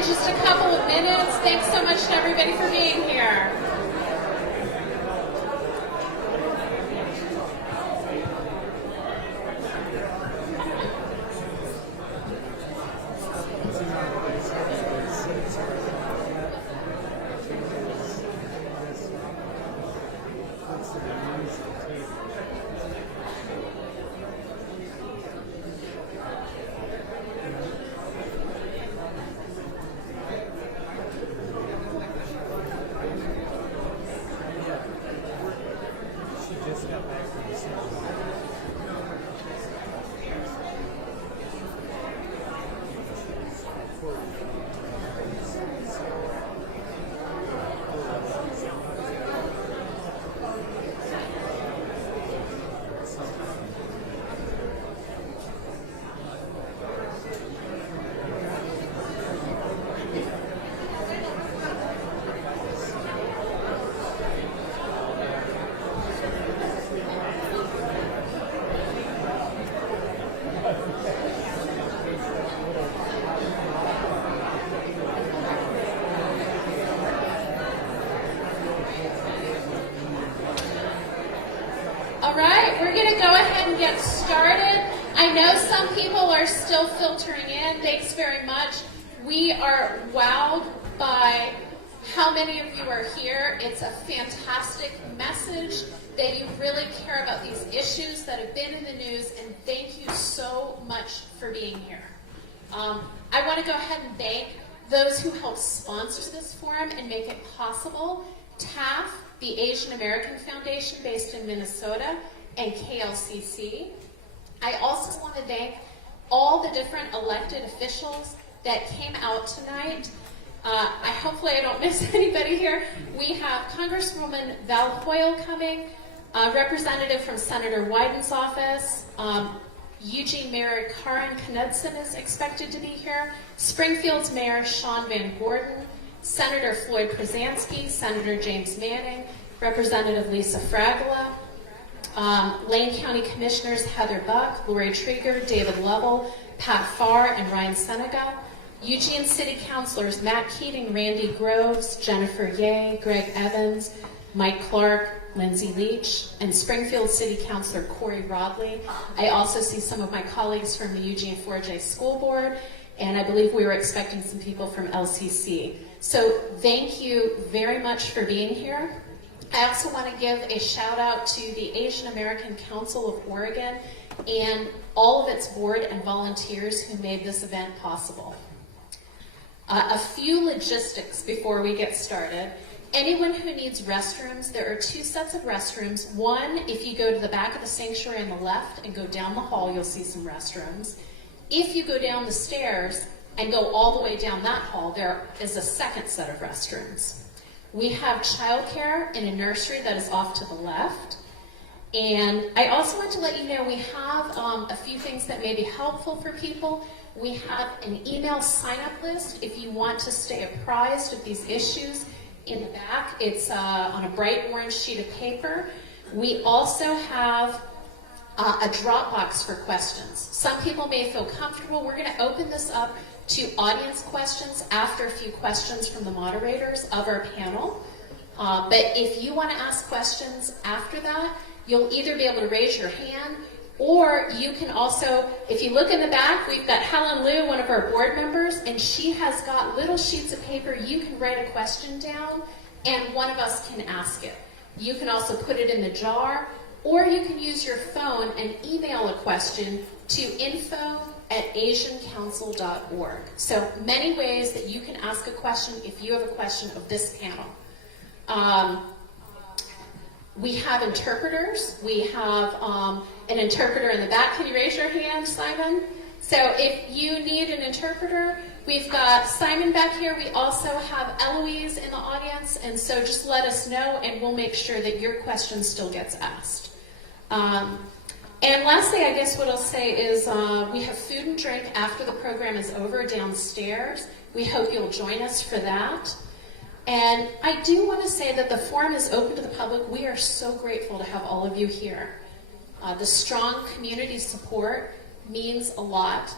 in just a couple of minutes. Thanks so much to everybody for being here. Get started. I know some people are still filtering in. Thanks very much. We are wowed by how many of you are here. It's a fantastic message that you really care about these issues that have been in the news, and thank you so much for being here. I want to go ahead and thank those who helped sponsor this forum and make it possible. TAF, the Asian American Foundation based in Minnesota, and KLCC. I also want to thank all the different elected officials that came out tonight. Hopefully I don't miss anybody here. We have Congresswoman Val Hoyle coming, representative from Senator Wyden's office, Eugene Mayor Karen Knudsen is expected to be here, Springfield's Mayor Sean Van Gordon, Senator Floyd Krasansky, Senator James Manning, Representative Lisa Fragola, Lane County Commissioners Heather Buck, Lori Trieger, David Lovell, Pat Farr, and Ryan Seneca. Eugene City Councilors Matt Keating, Randy Groves, Jennifer Ye, Greg Evans, Mike Clark, Lindsay Leach, and Springfield City Councilor Corey Rodley. I also see some of my colleagues from the Eugene 4J School Board, and I believe we were expecting some people from LCC. So thank you very much for being here. I also want to give a shout out to the Asian American Council of Oregon and all of its board and volunteers who made this event possible. A few logistics before we get started. Anyone who needs restrooms, there are 2 sets of restrooms. One, if you go to the back of the sanctuary on the left and go down the hall, you'll see some restrooms. If you go down the stairs and go all the way down that hall, there is a second set of restrooms. We have childcare in a nursery that is off to the left. And I also want to let you know we have a few things that may be helpful for people. We have an email sign-up list if you want to stay apprised of these issues. In the back, it's on a bright orange sheet of paper. We also have a Dropbox for questions. Some people may feel comfortable. We're going to open this up to audience questions after a few questions from the moderators of our panel. But if you want to ask questions after that, you'll either be able to raise your hand, or you can also, if you look in the back, we've got Helen Liu, one of our board members, and she has got little sheets of paper. You can write a question down, and one of us can ask it. You can also put it in the jar, or you can use your phone and email a question to info@asiancouncil.org. So many ways that you can ask a question if you have a question of this panel. We have interpreters. We have an interpreter in the back. Can you raise your hand, Simon? So if you need an interpreter, we've got Simon back here. We also have Eloise in the audience, and so just let us know, and we'll make sure that your question still gets asked. And lastly, I guess what I'll say is we have food and drink after the program is over downstairs. We hope you'll join us for that. And I do want to say that the forum is open to the public. We are so grateful to have all of you here. The strong community support means a lot.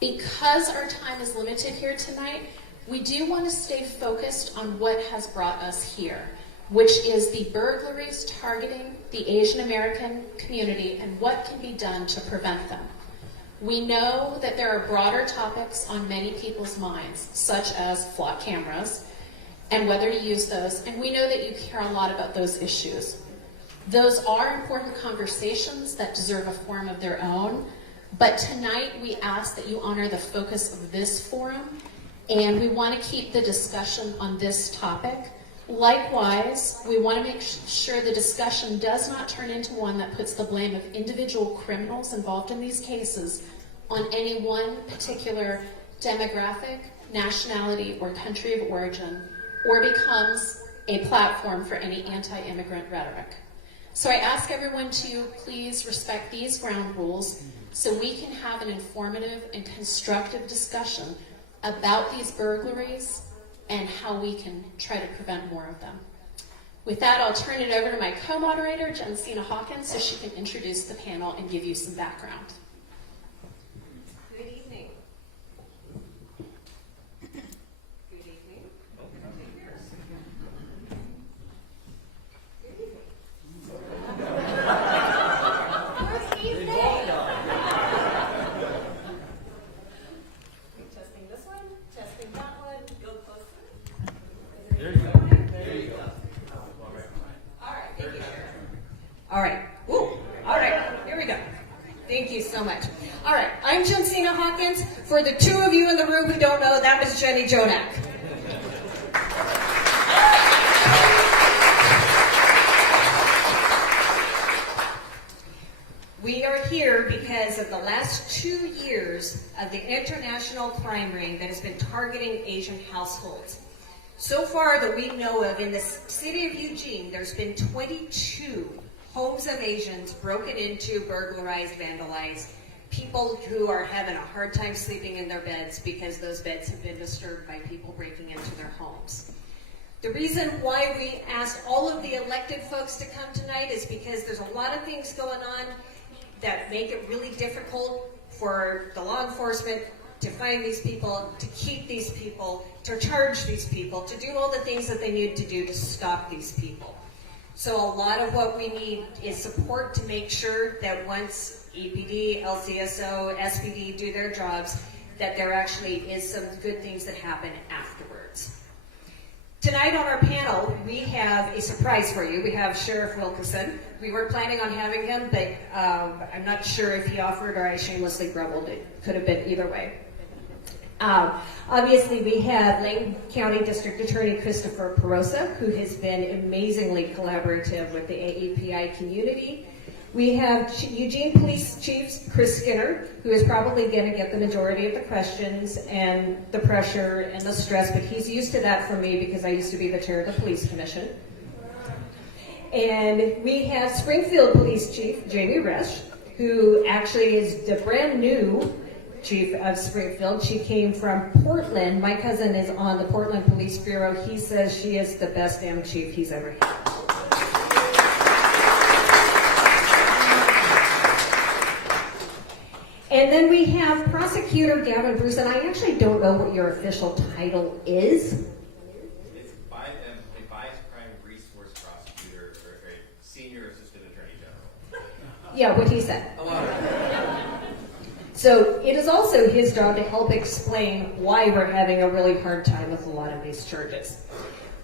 Because our time is limited here tonight, we do want to stay focused on what has brought us here, which is the burglaries targeting the Asian American community and what can be done to prevent them. We know that there are broader topics on many people's minds, such as flock cameras and whether to use those, and we know that you care a lot about those issues. Those are important conversations that deserve a forum of their own, but tonight we ask that you honor the focus of this forum, and we want to keep the discussion on this topic. Likewise, we want to make sure the discussion does not turn into one that puts the blame of individual criminals involved in these cases on any one particular demographic, nationality, or country of origin, or becomes a platform for any anti-immigrant rhetoric. So I ask everyone to please respect these ground rules so we can have an informative and constructive discussion about these burglaries and how we can try to prevent more of them. With that, I'll turn it over to my co-moderator, Jensina Hawkins, so she can introduce the panel and give you some background. Good evening. Good evening. Testing this one, testing that one. Go closer. There you go. There you go. All right, thank you. All right. Woo. All right, here we go. Thank you so much. All right, I'm Jensina Hawkins. For the two of you in the room who don't know, that was Jenny Jonak. We are here because of the last 2 years of the international crime ring that has been targeting Asian households. So far that we know of, in the city of Eugene, there's been 22 homes of Asians broken into, burglarized, vandalized, people who are having a hard time sleeping in their beds because those beds have been disturbed by people breaking into their homes. The reason why we asked all of the elected folks to come tonight is because there's a lot of things going on that make it really difficult for the law enforcement to find these people, to keep these people, to charge these people, to do all the things that they need to do to stop these people. So a lot of what we need is support to make sure that once EPD, LCSO, SPD do their jobs, that there actually is some good things that happen afterwards. Tonight on our panel, we have a surprise for you. We have Sheriff Wilkerson. We were planning on having him, but I'm not sure if he offered or I shamelessly grumbled. It could have been either way. Obviously, we have Lane County District Attorney Christopher Perosa, who has been amazingly collaborative with the AAPI community. We have Eugene Police Chief Chris Skinner, who is probably going to get the majority of the questions and the pressure and the stress, but he's used to that from me because I used to be the chair of the police commission. And we have Springfield Police Chief Jamie Resch, who actually is the brand new Chief of Springfield. She came from Portland. My cousin is on the Portland Police Bureau. He says she is the best damn chief he's ever had. And then we have Prosecutor Gavin Bruce, and I actually don't know what your official title is. It's a bias crime resource prosecutor or a senior assistant attorney general. Yeah, what he said. So it is also his job to help explain why we're having a really hard time with a lot of these charges.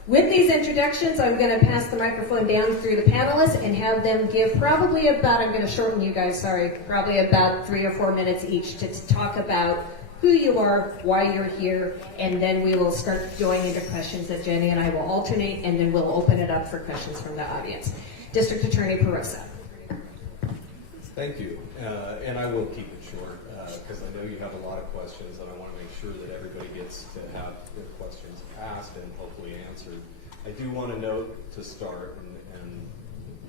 With these introductions, I'm going to pass the microphone down through the panelists and have them give probably about, I'm going to shorten you guys, sorry, probably about 3 or 4 minutes each to talk about who you are, why you're here, and then we will start going into questions that Jenny and I will alternate, and then we'll open it up for questions from the audience. District Attorney Perosa. Thank you, and I will keep it short because I know you have a lot of questions and I want to make sure that everybody gets to have their questions asked and hopefully answered. I do want to note to start, and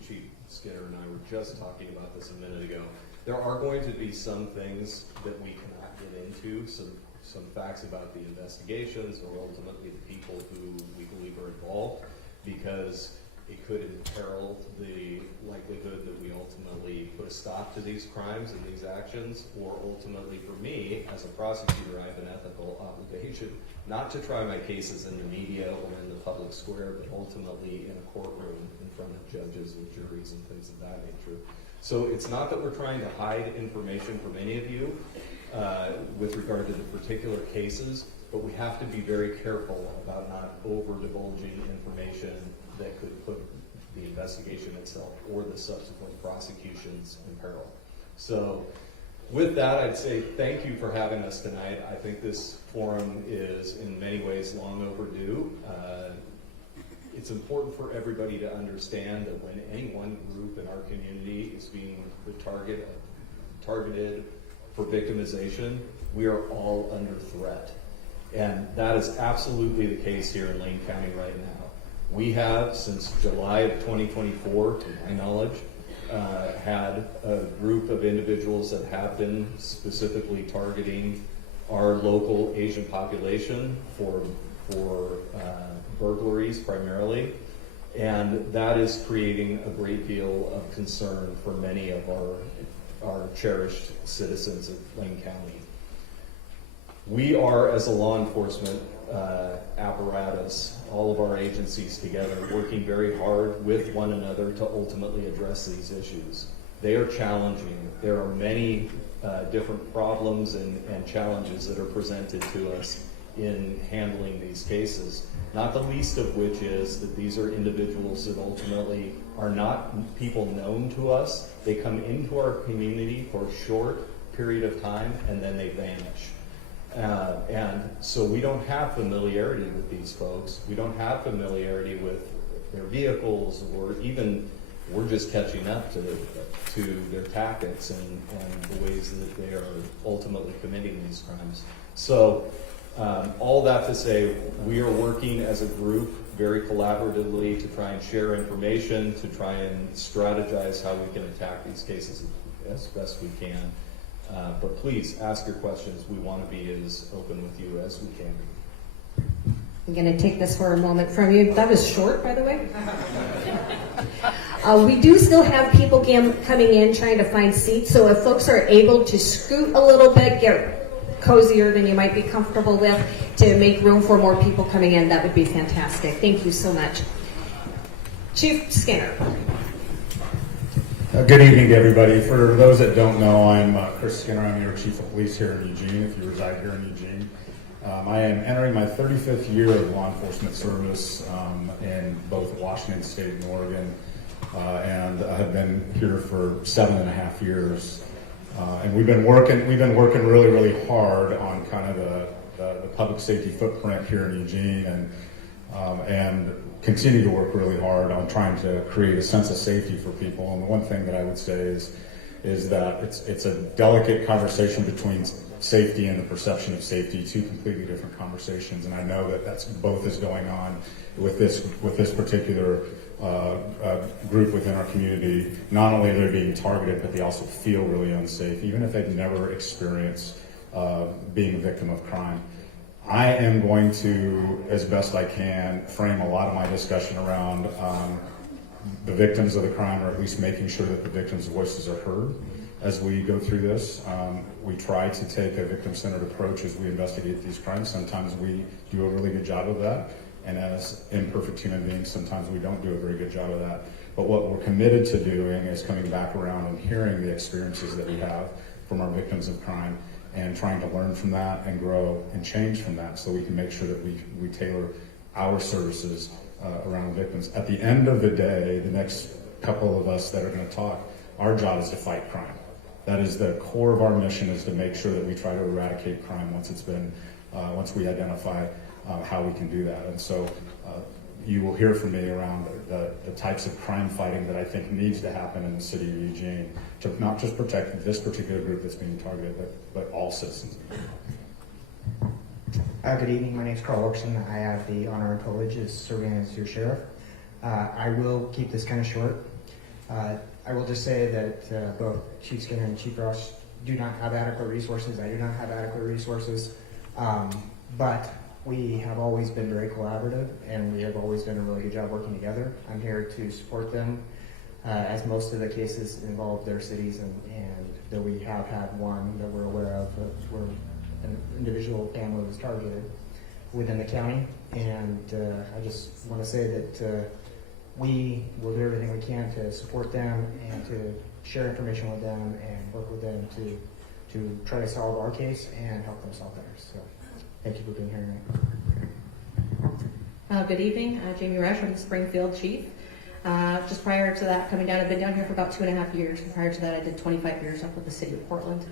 Chief Skinner and I were just talking about this a minute ago, there are going to be some things that we cannot get into, some facts about the investigations or ultimately the people who we believe are involved, because it could imperil the likelihood that we ultimately put a stop to these crimes and these actions, or ultimately for me, as a prosecutor, I have an ethical obligation not to try my cases in the media or in the public square, but ultimately in a courtroom in front of judges and juries and things of that nature. So it's not that we're trying to hide information from any of you with regard to the particular cases, but we have to be very careful about not over-divulging information that could put the investigation itself or the subsequent prosecutions in peril. So with that, I'd say thank you for having us tonight. I think this forum is in many ways long overdue. It's important for everybody to understand that when any one group in our community is being targeted for victimization, we are all under threat. And that is absolutely the case here in Lane County right now. We have, since July of 2024, to my knowledge, had a group of individuals that have been specifically targeting our local Asian population for burglaries primarily, and that is creating a great deal of concern for many of our cherished citizens of Lane County. We are, as a law enforcement apparatus, all of our agencies together, working very hard with one another to ultimately address these issues. They are challenging. There are many different problems and challenges that are presented to us in handling these cases, not the least of which is that these are individuals that ultimately are not people known to us. They come into our community for a short period of time and then they vanish. And so we don't have familiarity with these folks. We don't have familiarity with their vehicles, or even we're just catching up to their tactics and the ways that they are ultimately committing these crimes. So all that to say, we are working as a group very collaboratively to try and share information, to try and strategize how we can attack these cases as best we can. But please ask your questions. We want to be as open with you as we can be. I'm going to take this for a moment from you. That was short, by the way. We do still have people coming in trying to find seats, so if folks are able to scoot a little bit, get cozier than you might be comfortable with to make room for more people coming in, that would be fantastic. Thank you so much. Chief Skinner. Good evening to everybody. For those that don't know, I'm Chris Skinner. I'm your Chief of Police here in Eugene, if you reside here in Eugene. I am entering my 35th year of law enforcement service in both Washington State and Oregon, and I have been here for 7.5 years. And we've been working really, really hard on kind of the public safety footprint here in Eugene, and continue to work really hard on trying to create a sense of safety for people. And the one thing that I would say is that it's a delicate conversation between safety and the perception of safety, two completely different conversations. And I know that that's both is going on with this particular group within our community. Not only are they being targeted, but they also feel really unsafe, even if they've never experienced being a victim of crime. I am going to, as best I can, frame a lot of my discussion around the victims of the crime, or at least making sure that the victims' voices are heard as we go through this. We try to take a victim-centered approach as we investigate these crimes. Sometimes we do a really good job of that, and as imperfect human beings, sometimes we don't do a very good job of that. But what we're committed to doing is coming back around and hearing the experiences that we have from our victims of crime, and trying to learn from that and grow and change from that, so we can make sure that we tailor our services around victims. At the end of the day, the next couple of us that are going to talk, our job is to fight crime. That is the core of our mission, is to make sure that we try to eradicate crime once we identify how we can do that. And so you will hear from me around the types of crime fighting that I think needs to happen in the city of Eugene to not just protect this particular group that's being targeted, but all citizens. Good evening. My name is Carl Orkson. I have the honor and privilege of serving as your sheriff. I will keep this kind of short. I will just say that both Chief Skinner and Chief Ross do not have adequate resources. I do not have adequate resources. But We have always been very collaborative, and we have always done a really good job working together. I'm here to support them, as most of the cases involve their cities, and though we have had one that we're aware of where an individual family was targeted within the county. And I just want to say that we will do everything we can to support them and to share information with them and work with them to try to solve our case and help them solve theirs. So thank you for being here tonight. Good evening, Jamie Resch, I'm the Springfield Chief. Just prior to that, coming down, I've been down here for about 2.5 years. And prior to that, I did 25 years up with the city of Portland.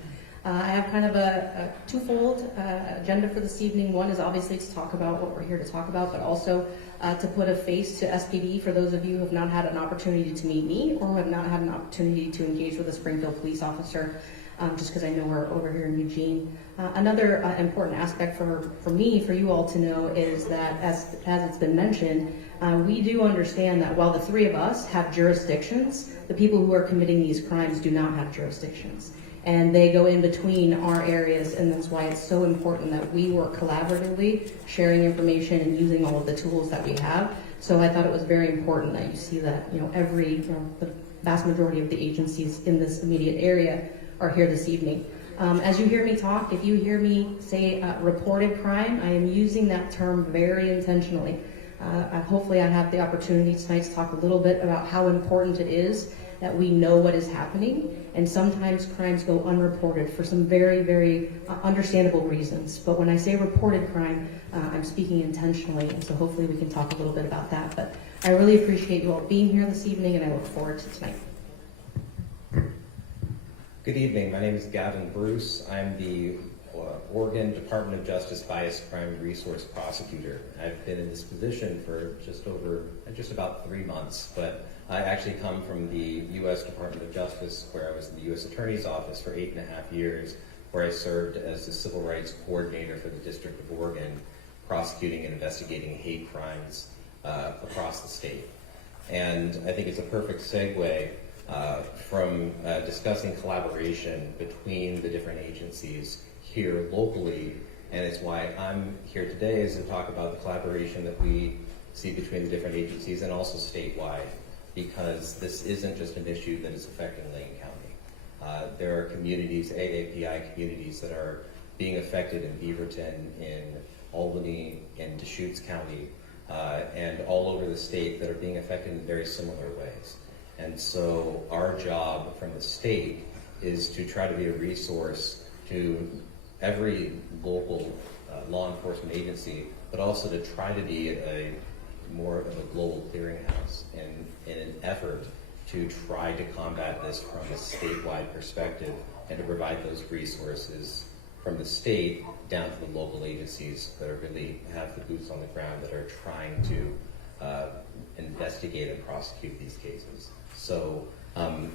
I have kind of a twofold agenda for this evening. One is obviously to talk about what we're here to talk about, but also to put a face to SPD for those of you who have not had an opportunity to meet me or who have not had an opportunity to engage with a Springfield police officer, just because I know we're over here in Eugene. Another important aspect for me, for you all to know, is that as it's been mentioned, we do understand that while the three of us have jurisdictions, the people who are committing these crimes do not have jurisdictions. And they go in between our areas, and that's why it's so important that we work collaboratively, sharing information and using all of the tools that we have. So I thought it was very important that you see that, the vast majority of the agencies in this immediate area are here this evening. As you hear me talk, if you hear me say reported crime, I am using that term very intentionally. Hopefully I have the opportunity tonight to talk a little bit about how important it is that we know what is happening, and sometimes crimes go unreported for some very, very understandable reasons. But when I say reported crime, I'm speaking intentionally, and so hopefully we can talk a little bit about that. But I really appreciate you all being here this evening, and I look forward to tonight. Good evening, my name is Gavin Bruce. I'm the Oregon Department of Justice Bias Crime Resource Prosecutor. I've been in this position for just about 3 months, but I actually come from the U.S. Department of Justice, where I was in the U.S. Attorney's Office for 8.5 years, where I served as the Civil Rights Coordinator for the District of Oregon, prosecuting and investigating hate crimes across the state. And I think it's a perfect segue from discussing collaboration between the different agencies here locally, and it's why I'm here today, is to talk about the collaboration that we see between the different agencies and also statewide, because this isn't just an issue that is affecting Lane County. There are communities, AAPI communities, that are being affected in Beaverton, in Albany, in Deschutes County, and all over the state that are being affected in very similar ways. And so our job from the state is to try to be a resource to every local law enforcement agency, but also to try to be more of a global clearinghouse in an effort to try to combat this from a statewide perspective and to provide those resources from the state down to the local agencies that are really have the boots on the ground, that are trying to investigate and prosecute these cases. So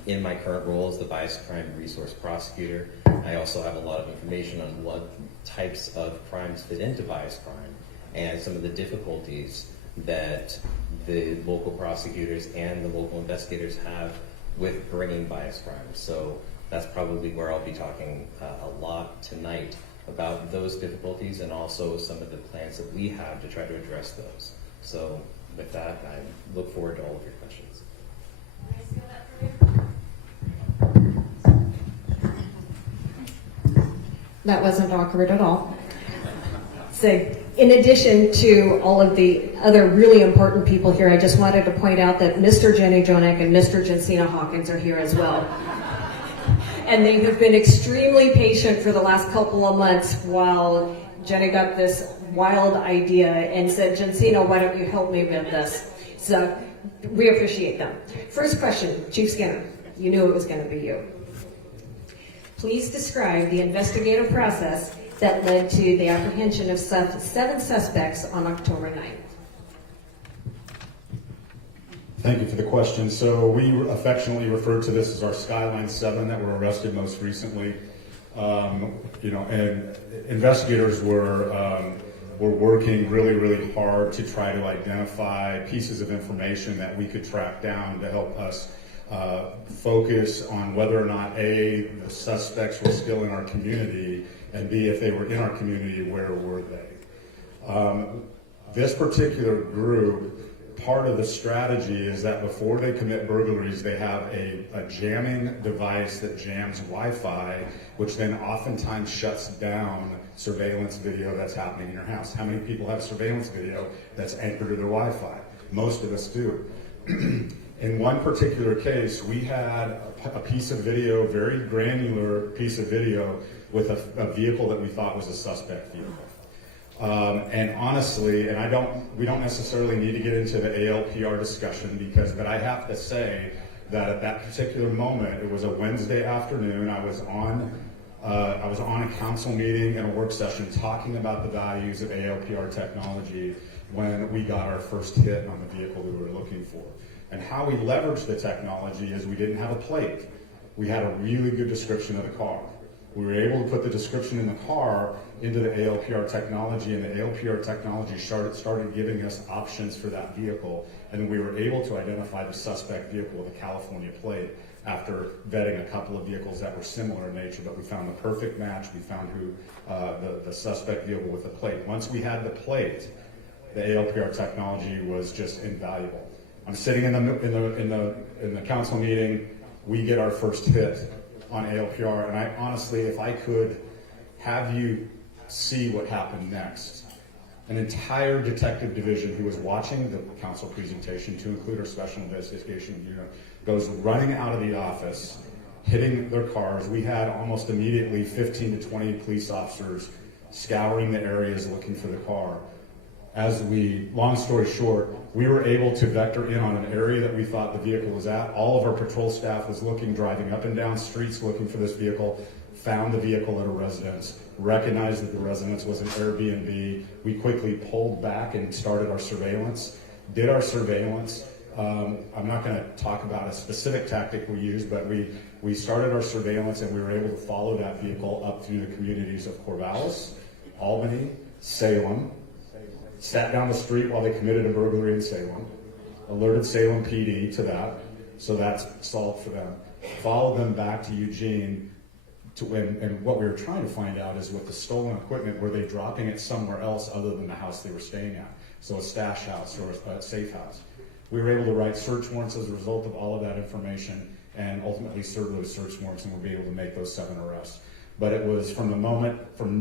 in my current role as the Bias Crime Resource Prosecutor, I also have a lot of information on what types of crimes fit into bias crime and some of the difficulties that the local prosecutors and the local investigators have with bringing bias crimes. So that's probably where I'll be talking a lot tonight about those difficulties and also some of the plans that we have to try to address those. So with that, I look forward to all of your questions. That wasn't awkward at all. So, in addition to all of the other really important people here, I just wanted to point out that Mr. Jenny Jonek and Mr. Jensina Hawkins are here as well. And they have been extremely patient for the last couple of months while Jenny got this wild idea and said, Jensina, why don't you help me with this? So, we appreciate them. First question, Chief Skinner, you knew it was going to be you. Please describe the investigative process that led to the apprehension of 7 suspects on October 9th. Thank you for the question. So we affectionately refer to this as our Skyline 7 that were arrested most recently. And investigators were working really, really hard to try to identify pieces of information that we could track down to help us focus on whether or not A, the suspects were still in our community, and B, if they were in our community, where were they? This particular group, part of the strategy is that before they commit burglaries, they have a jamming device that jams Wi-Fi, which then oftentimes shuts down surveillance video that's happening in your house. How many people have surveillance video that's anchored to their Wi-Fi? Most of us do. In one particular case, we had a piece of video, very granular piece of video, with a vehicle that we thought was a suspect vehicle. And honestly, and we don't necessarily need to get into the ALPR discussion but I have to say that at that particular moment, it was a Wednesday afternoon. I was on a council meeting and a work session talking about the values of ALPR technology when we got our first hit on the vehicle we were looking for. And how we leveraged the technology is we didn't have a plate. We had a really good description of the car. We were able to put the description in the car into the ALPR technology, and the ALPR technology started giving us options for that vehicle, and we were able to identify the suspect vehicle with a California plate after vetting a couple of vehicles that were similar in nature, but we found the perfect match. We found the suspect vehicle with the plate. Once we had the plate, the ALPR technology was just invaluable. I'm sitting in the council meeting. We get our first hit on ALPR, and I honestly, if I could have you see what happened next, an entire detective division who was watching the council presentation, to include our special investigation unit, goes running out of the office, hitting their cars. We had almost immediately 15 to 20 police officers scouring the areas looking for the car. Long story short, we were able to vector in on an area that we thought the vehicle was at. All of our patrol staff was driving up and down streets looking for this vehicle, found the vehicle at a residence, recognized that the residence was an Airbnb. We quickly pulled back and started our surveillance, did our surveillance. I'm not going to talk about a specific tactic we used, but we started our surveillance, and we were able to follow that vehicle up through the communities of Corvallis, Albany, Salem, sat down the street while they committed a burglary in Salem, alerted Salem PD to that, so that's solved for them. Followed them back to Eugene, and what we were trying to find out is with the stolen equipment, were they dropping it somewhere else other than the house they were staying at? So a stash house or a safe house. We were able to write search warrants as a result of all of that information, and ultimately serve those search warrants, and we'll be able to make those 7 arrests. But it was from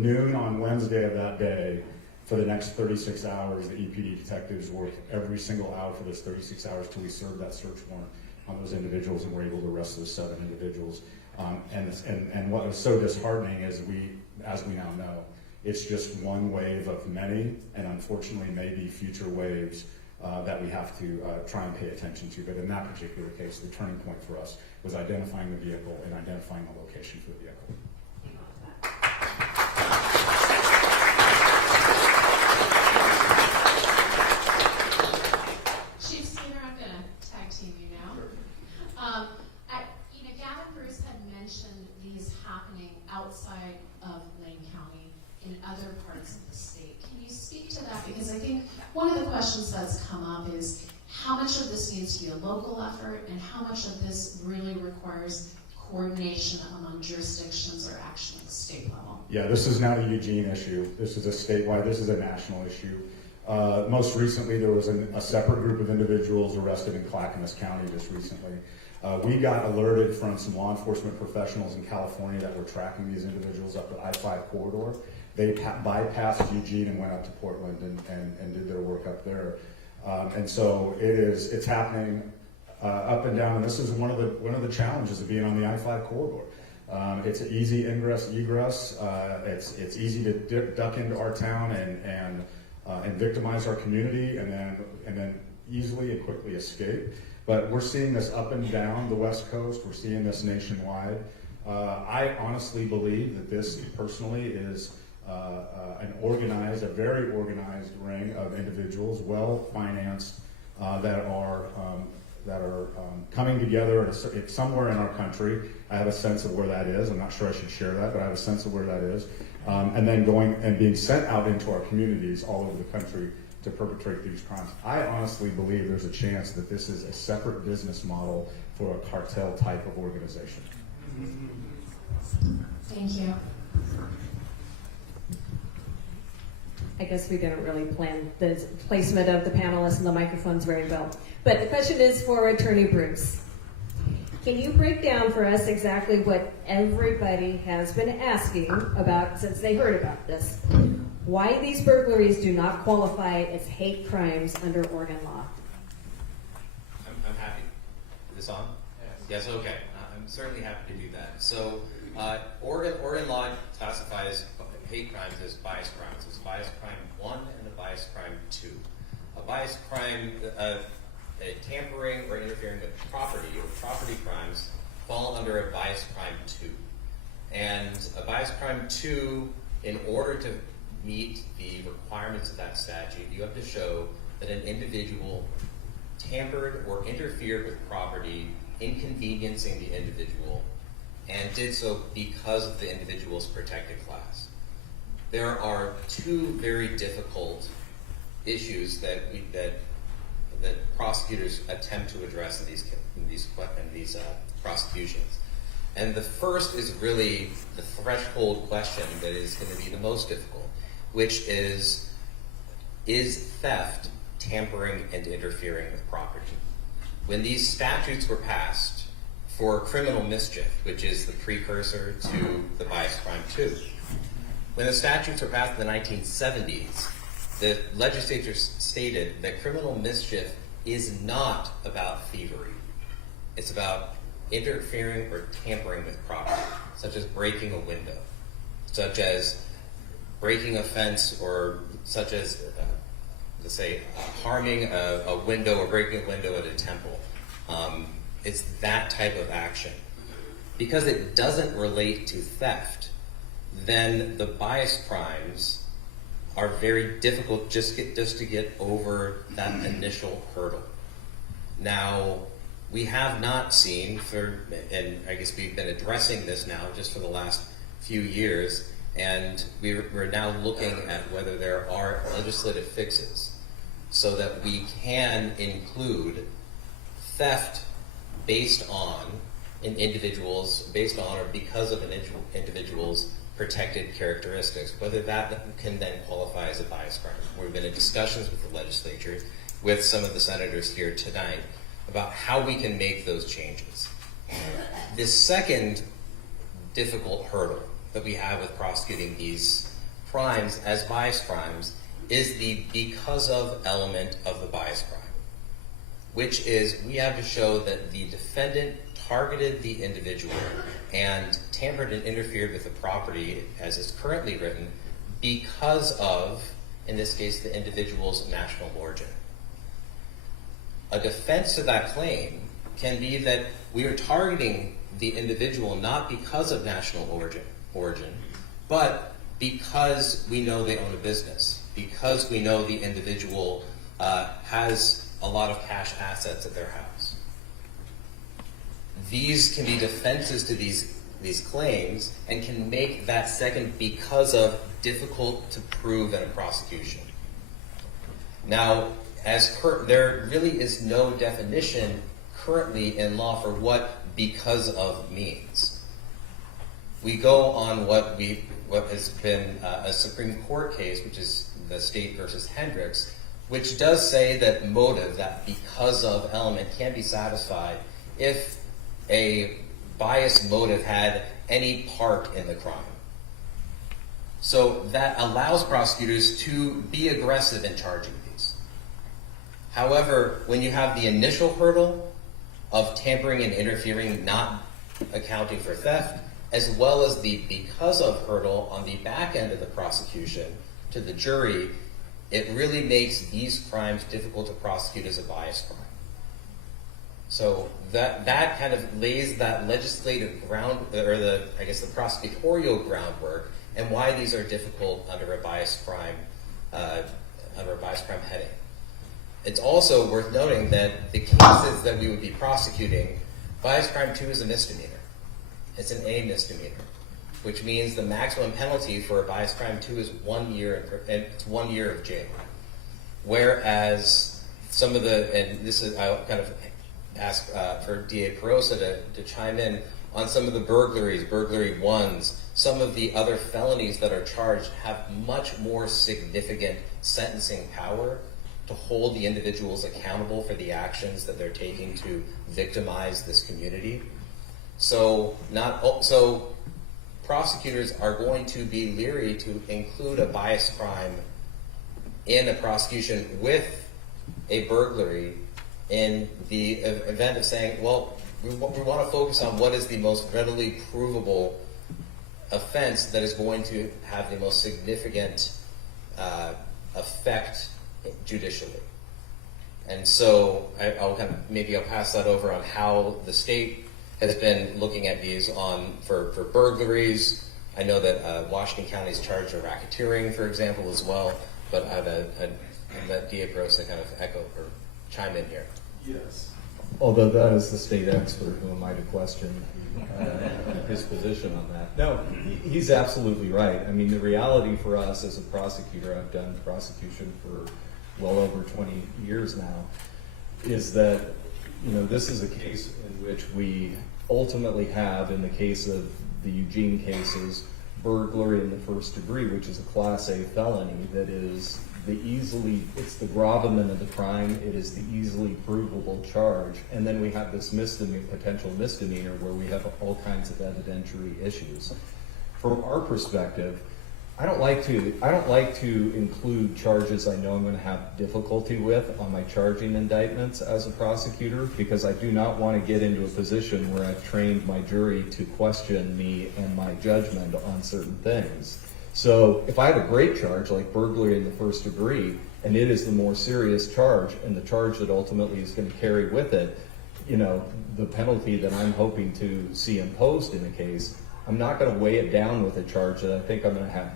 noon on Wednesday of that day, for the next 36 hours, the EPD detectives worked every single hour for those 36 hours till we served that search warrant on those individuals, and were able to arrest those 7 individuals. And what was so disheartening is as we now know, it's just one wave of many, and unfortunately maybe future waves that we have to try and pay attention to. But in that particular case, the turning point for us was identifying the vehicle and identifying the location for the vehicle. Outside of Lane County in other parts of the state. Can you speak to that? Because I think one of the questions that's come up is how much of this needs to be a local effort, and how much of this really requires coordination among jurisdictions or actually at the state level? Yeah, this is not a Eugene issue. This is a statewide, this is a national issue. Most recently, there was a separate group of individuals arrested in Clackamas County just recently. We got alerted from some law enforcement professionals in California that were tracking these individuals up the I-5 corridor. They bypassed Eugene and went up to Portland and did their work up there. And so it's happening up and down. And this is one of the challenges of being on the I-5 corridor. It's an easy ingress, egress. It's easy to duck into our town and victimize our community, and then easily and quickly escape. But we're seeing this up and down the West Coast. We're seeing this nationwide. I honestly believe that this personally is a very organized ring of individuals, well financed, that are coming together somewhere in our country. I have a sense of where that is. I'm not sure I should share that, but I have a sense of where that is. And then going and being sent out into our communities all over the country to perpetrate these crimes. I honestly believe there's a chance that this is a separate business model for a cartel type of organization. Thank you. I guess we didn't really plan the placement of the panelists and the microphones very well. But the question is for Attorney Bruce. Can you break down for us exactly what everybody has been asking about since they heard about this? Why these burglaries do not qualify as hate crimes under Oregon law? I'm happy. Is this on? Yes, okay. I'm certainly happy to do that. So, Oregon law classifies hate crimes as bias crimes. There's bias crime 1 and a bias crime 2. A bias crime, tampering or interfering with property or property crimes fall under a bias crime 2. And a bias crime 2, in order to meet the requirements of that statute, you have to show that an individual tampered or interfered with property, inconveniencing the individual, and did so because of the individual's protected class. There are two very difficult issues that prosecutors attempt to address in these prosecutions. And the first is really the threshold question that is going to be the most difficult, which is theft tampering and interfering with property? When these statutes were passed for criminal mischief, which is the precursor to the bias crime 2, when the statutes were passed in the 1970s, the legislature stated that criminal mischief is not about thievery. It's about interfering or tampering with property, such as breaking a window, such as breaking a fence, or such as, let's say, harming a window or breaking a window at a temple. It's that type of action. Because it doesn't relate to theft, then the bias crimes are very difficult just to get over that initial hurdle. Now, we have not seen, and I guess we've been addressing this now just for the last few years, and we're now looking at whether there are legislative fixes so that we can include theft based on or because of an individual's protected characteristics, whether that can then qualify as a bias crime. We've been in discussions with the legislature, with some of the senators here tonight, about how we can make those changes. The second difficult hurdle that we have with prosecuting these crimes as bias crimes is the because of element of the bias crime, which is we have to show that the defendant targeted the individual and tampered and interfered with the property, as is currently written, because of, in this case, the individual's national origin. A defense to that claim can be that we are targeting the individual not because of national origin, but because we know they own a business, because we know the individual has a lot of cash assets at their house. These can be defenses to these claims and can make that second because of difficult to prove in a prosecution. Now, there really is no definition currently in law for what because of means. We go on what has been a Supreme Court case, which is the State versus Hendricks, which does say that motive, that because of element, can be satisfied if a biased motive had any part in the crime. So that allows prosecutors to be aggressive in charging these. However, when you have the initial hurdle of tampering and interfering, not accounting for theft, as well as the because of hurdle on the back end of the prosecution to the jury, it really makes these crimes difficult to prosecute as a bias crime. So that kind of lays that legislative ground, or the prosecutorial groundwork, and why these are difficult under a bias crime heading. It's also worth noting that the cases that we would be prosecuting, bias crime 2 is a misdemeanor. It's an A misdemeanor, which means the maximum penalty for a bias crime 2 is 1 year, and it's 1 year of jail. Whereas some of I'll kind of ask for DA Perosa to chime in on some of the burglaries, burglary 1s, some of the other felonies that are charged have much more significant sentencing power to hold the individuals accountable for the actions that they're taking to victimize this community. So prosecutors are going to be leery to include a bias crime in a prosecution with a burglary in the event of saying, well, we want to focus on what is the most readily provable offense that is going to have the most significant effect judicially. And so I'll pass that over on how the state has been looking at these for burglaries. I know that Washington County's charged of racketeering, for example, as well. But I'd let DA Perosa kind of echo or chime in here. Yes. Although that is the state expert, who am I to question his position on that? No, he's absolutely right. I mean, the reality for us as a prosecutor, I've done prosecution for well over 20 years now, is that, this is a case in which we ultimately have, in the case of the Eugene cases, burglary in the first degree, which is a Class A felony that is it's the gravamen of the crime, it is the easily provable charge, and then we have this potential misdemeanor where we have all kinds of evidentiary issues. From our perspective, I don't like to include charges I know I'm going to have difficulty with on my charging indictments as a prosecutor, because I do not want to get into a position where I've trained my jury to question me and my judgment on certain things. So if I have a great charge like burglary in the first degree, and it is the more serious charge, and the charge that ultimately is going to carry with it, the penalty that I'm hoping to see imposed in a case, I'm not going to weigh it down with a charge that I think I'm going to have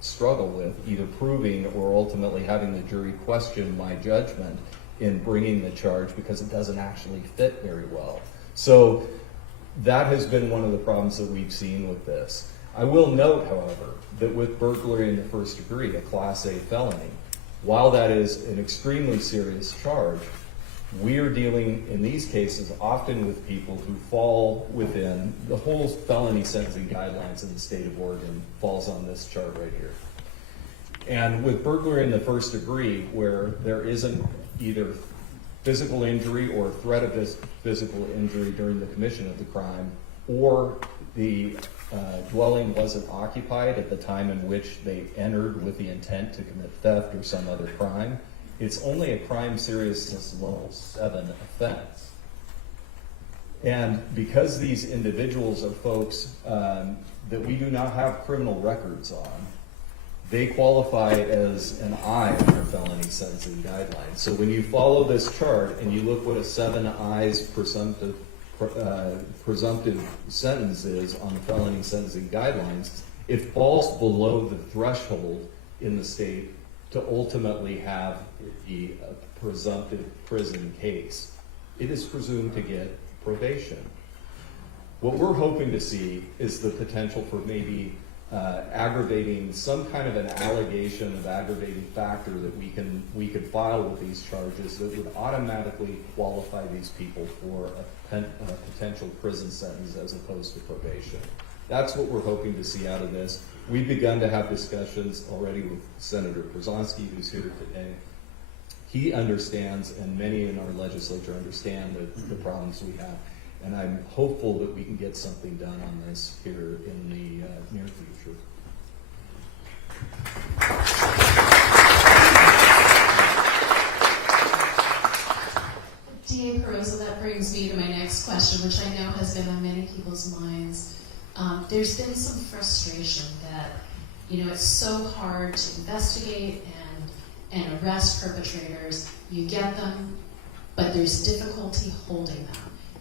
struggle with, either proving or ultimately having the jury question my judgment in bringing the charge, because it doesn't actually fit very well. So that has been one of the problems that we've seen with this. I will note, however, that with burglary in the first degree, a Class A felony, while that is an extremely serious charge, we are dealing in these cases often with people who fall within the whole felony sentencing guidelines in the state of Oregon falls on this chart right here. And with burglary in the first degree, where there isn't either physical injury or threat of physical injury during the commission of the crime, or the dwelling wasn't occupied at the time in which they entered with the intent to commit theft or some other crime, it's only a crime seriousness level 7 offense. And because these individuals are folks that we do not have criminal records on, they qualify as an I in our felony sentencing guidelines. So when you follow this chart and you look what a 7 I's presumptive sentence is on the felony sentencing guidelines, it falls below the threshold in the state to ultimately have the presumptive prison case. It is presumed to get probation. What we're hoping to see is the potential for maybe aggravating, some kind of an allegation of aggravating factor that we could file with these charges that would automatically qualify these people for a potential prison sentence as opposed to probation. That's what we're hoping to see out of this. We've begun to have discussions already with Senator Brzezinski, who's here today. He understands, and many in our legislature understand the problems we have. And I'm hopeful that we can get something done on this here in the near future. DA Perosa, that brings me to my next question, which I know has been on many people's minds. There's been some frustration that, it's so hard to investigate and arrest perpetrators. You get them, but there's difficulty holding them.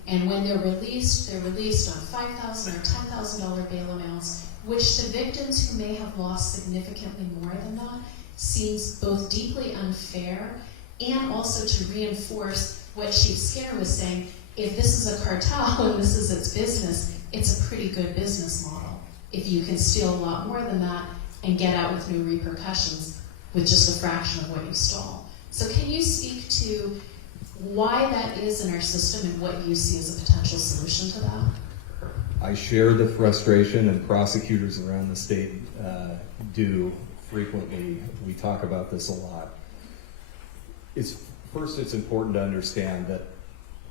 And when they're released on $5,000 or $10,000 bail amounts, which to victims who may have lost significantly more than that seems both deeply unfair and also to reinforce what Chief Skinner was saying. If this is a cartel and this is its business, it's a pretty good business model. If you can steal a lot more than that and get out with no repercussions with just a fraction of what you stole. So can you speak to why that is in our system and what you see as a potential solution to that? I share the frustration, and prosecutors around the state do frequently. We talk about this a lot. First, it's important to understand that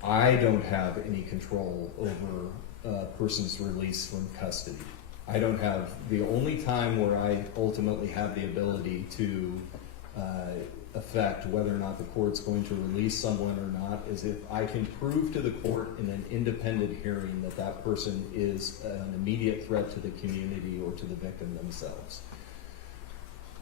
I don't have any control over a person's release from custody. I don't have, the only time where I ultimately have the ability to affect whether or not the court's going to release someone or not is if I can prove to the court in an independent hearing that that person is an immediate threat to the community or to the victim themselves.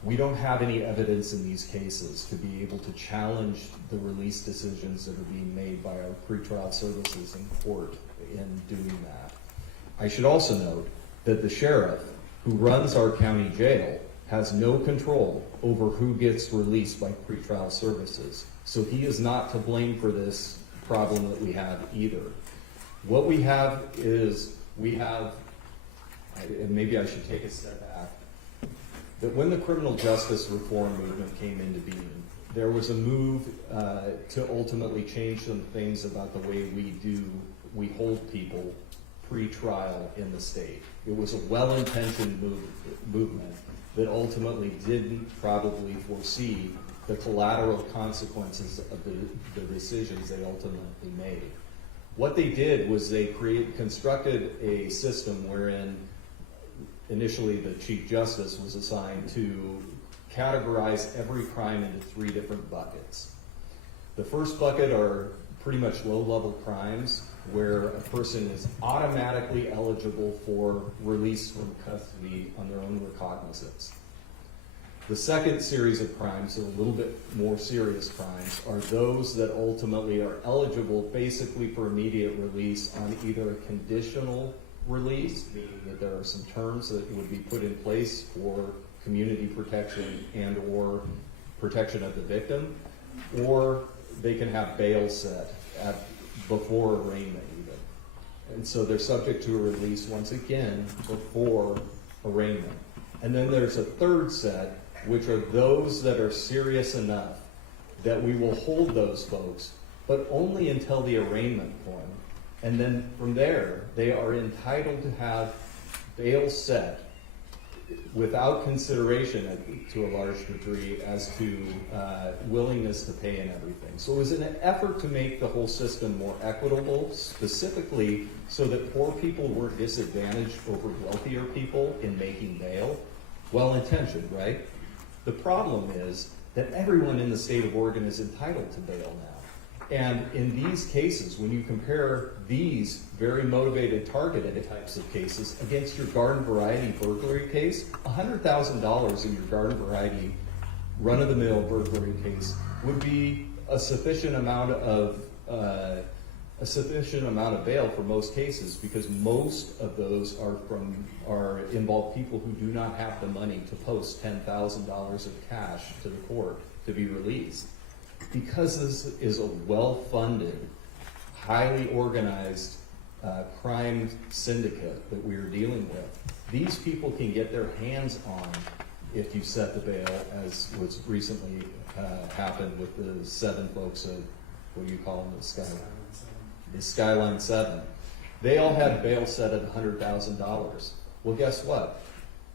We don't have any evidence in these cases to be able to challenge the release decisions that are being made by our pretrial services in court in doing that. I should also note that the sheriff who runs our county jail has no control over who gets released by pretrial services. So he is not to blame for this problem that we have either. What we have is, and maybe I should take a step back, that when the criminal justice reform movement came into being, there was a move to ultimately change some things about the way we hold people pre-trial in the state. It was a well-intentioned movement that ultimately didn't probably foresee the collateral consequences of the decisions they ultimately made. What they did was they constructed a system wherein initially the Chief Justice was assigned to categorize every crime into 3 different buckets. The first bucket are pretty much low-level crimes where a person is automatically eligible for release from custody on their own recognizance. The second series of crimes, so a little bit more serious crimes, are those that ultimately are eligible basically for immediate release on either a conditional release, meaning that there are some terms that would be put in place for community protection and or protection of the victim, or they can have bail set before arraignment even. And so they're subject to a release once again before arraignment. And then there's a third set, which are those that are serious enough that we will hold those folks, but only until the arraignment point. And then from there, they are entitled to have bail set without consideration to a large degree as to willingness to pay and everything. So it was an effort to make the whole system more equitable, specifically so that poor people weren't disadvantaged over wealthier people in making bail. Well-intentioned, right? The problem is that everyone in the state of Oregon is entitled to bail now. And in these cases, when you compare these very motivated, targeted types of cases against your garden variety burglary case, $100,000 in your garden variety run-of-the-mill burglary case would be a sufficient amount of bail for most cases, because most of those involve people who do not have the money to post $10,000 of cash to the court to be released. Because this is a well-funded, highly organized crime syndicate that we are dealing with, these people can get their hands on, if you set the bail, as was recently happened with the 7 folks at, what do you call them, the Skyline 7. They all had bail set at $100,000. Well, guess what?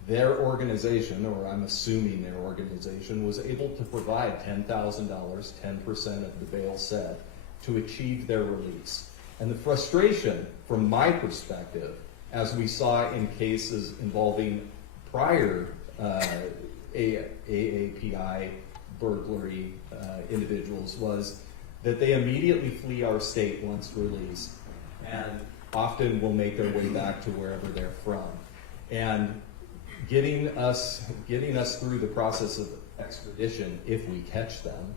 Their organization, or I'm assuming their organization, was able to provide $10,000, 10% of the bail set, to achieve their release. And the frustration, from my perspective, as we saw in cases involving prior AAPI burglary individuals, was that they immediately flee our state once released, and often will make their way back to wherever they're from. And getting us through the process of extradition, if we catch them,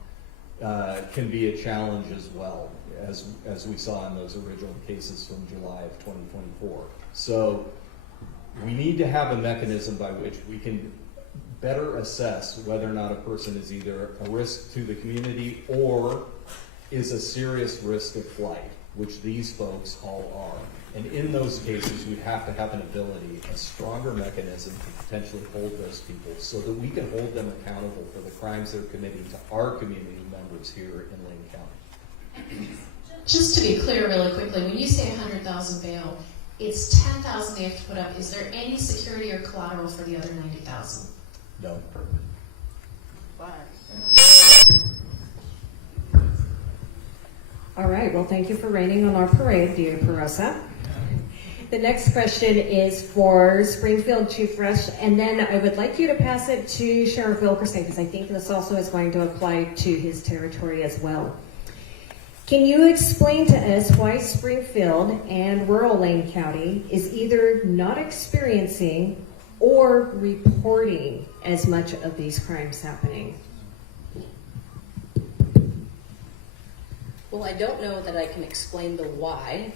can be a challenge as well, as we saw in those original cases from July of 2024. So we need to have a mechanism by which we can better assess whether or not a person is either a risk to the community or is a serious risk of flight, which these folks all are. And in those cases, we have to have an ability, a stronger mechanism to potentially hold those people so that we can hold them accountable for the crimes they're committing to our community members here in Lane County. Just to be clear really quickly, when you say 100,000 bail, It's 10,000 they have to put up. Is there any security or collateral for the other 90,000? No. All right, well, thank you for raining on our parade, dear Perosa. The next question is for Springfield Chief Rush, and then I would like you to pass it to Sheriff Wilkerson, because I think this also is going to apply to his territory as well. Can you explain to us why Springfield and rural Lane County is either not experiencing or reporting as much of these crimes happening? Well, I don't know that I can explain the why,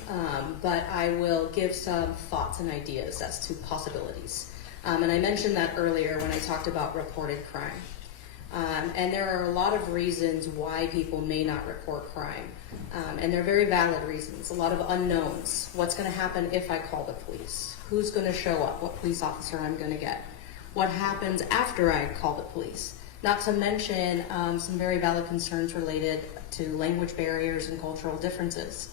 but I will give some thoughts and ideas as to possibilities. And I mentioned that earlier when I talked about reported crime. And there are a lot of reasons why people may not report crime. And they're very valid reasons, a lot of unknowns. What's going to happen if I call the police? Who's going to show up? What police officer I'm going to get? What happens after I call the police? Not to mention some very valid concerns related to language barriers and cultural differences.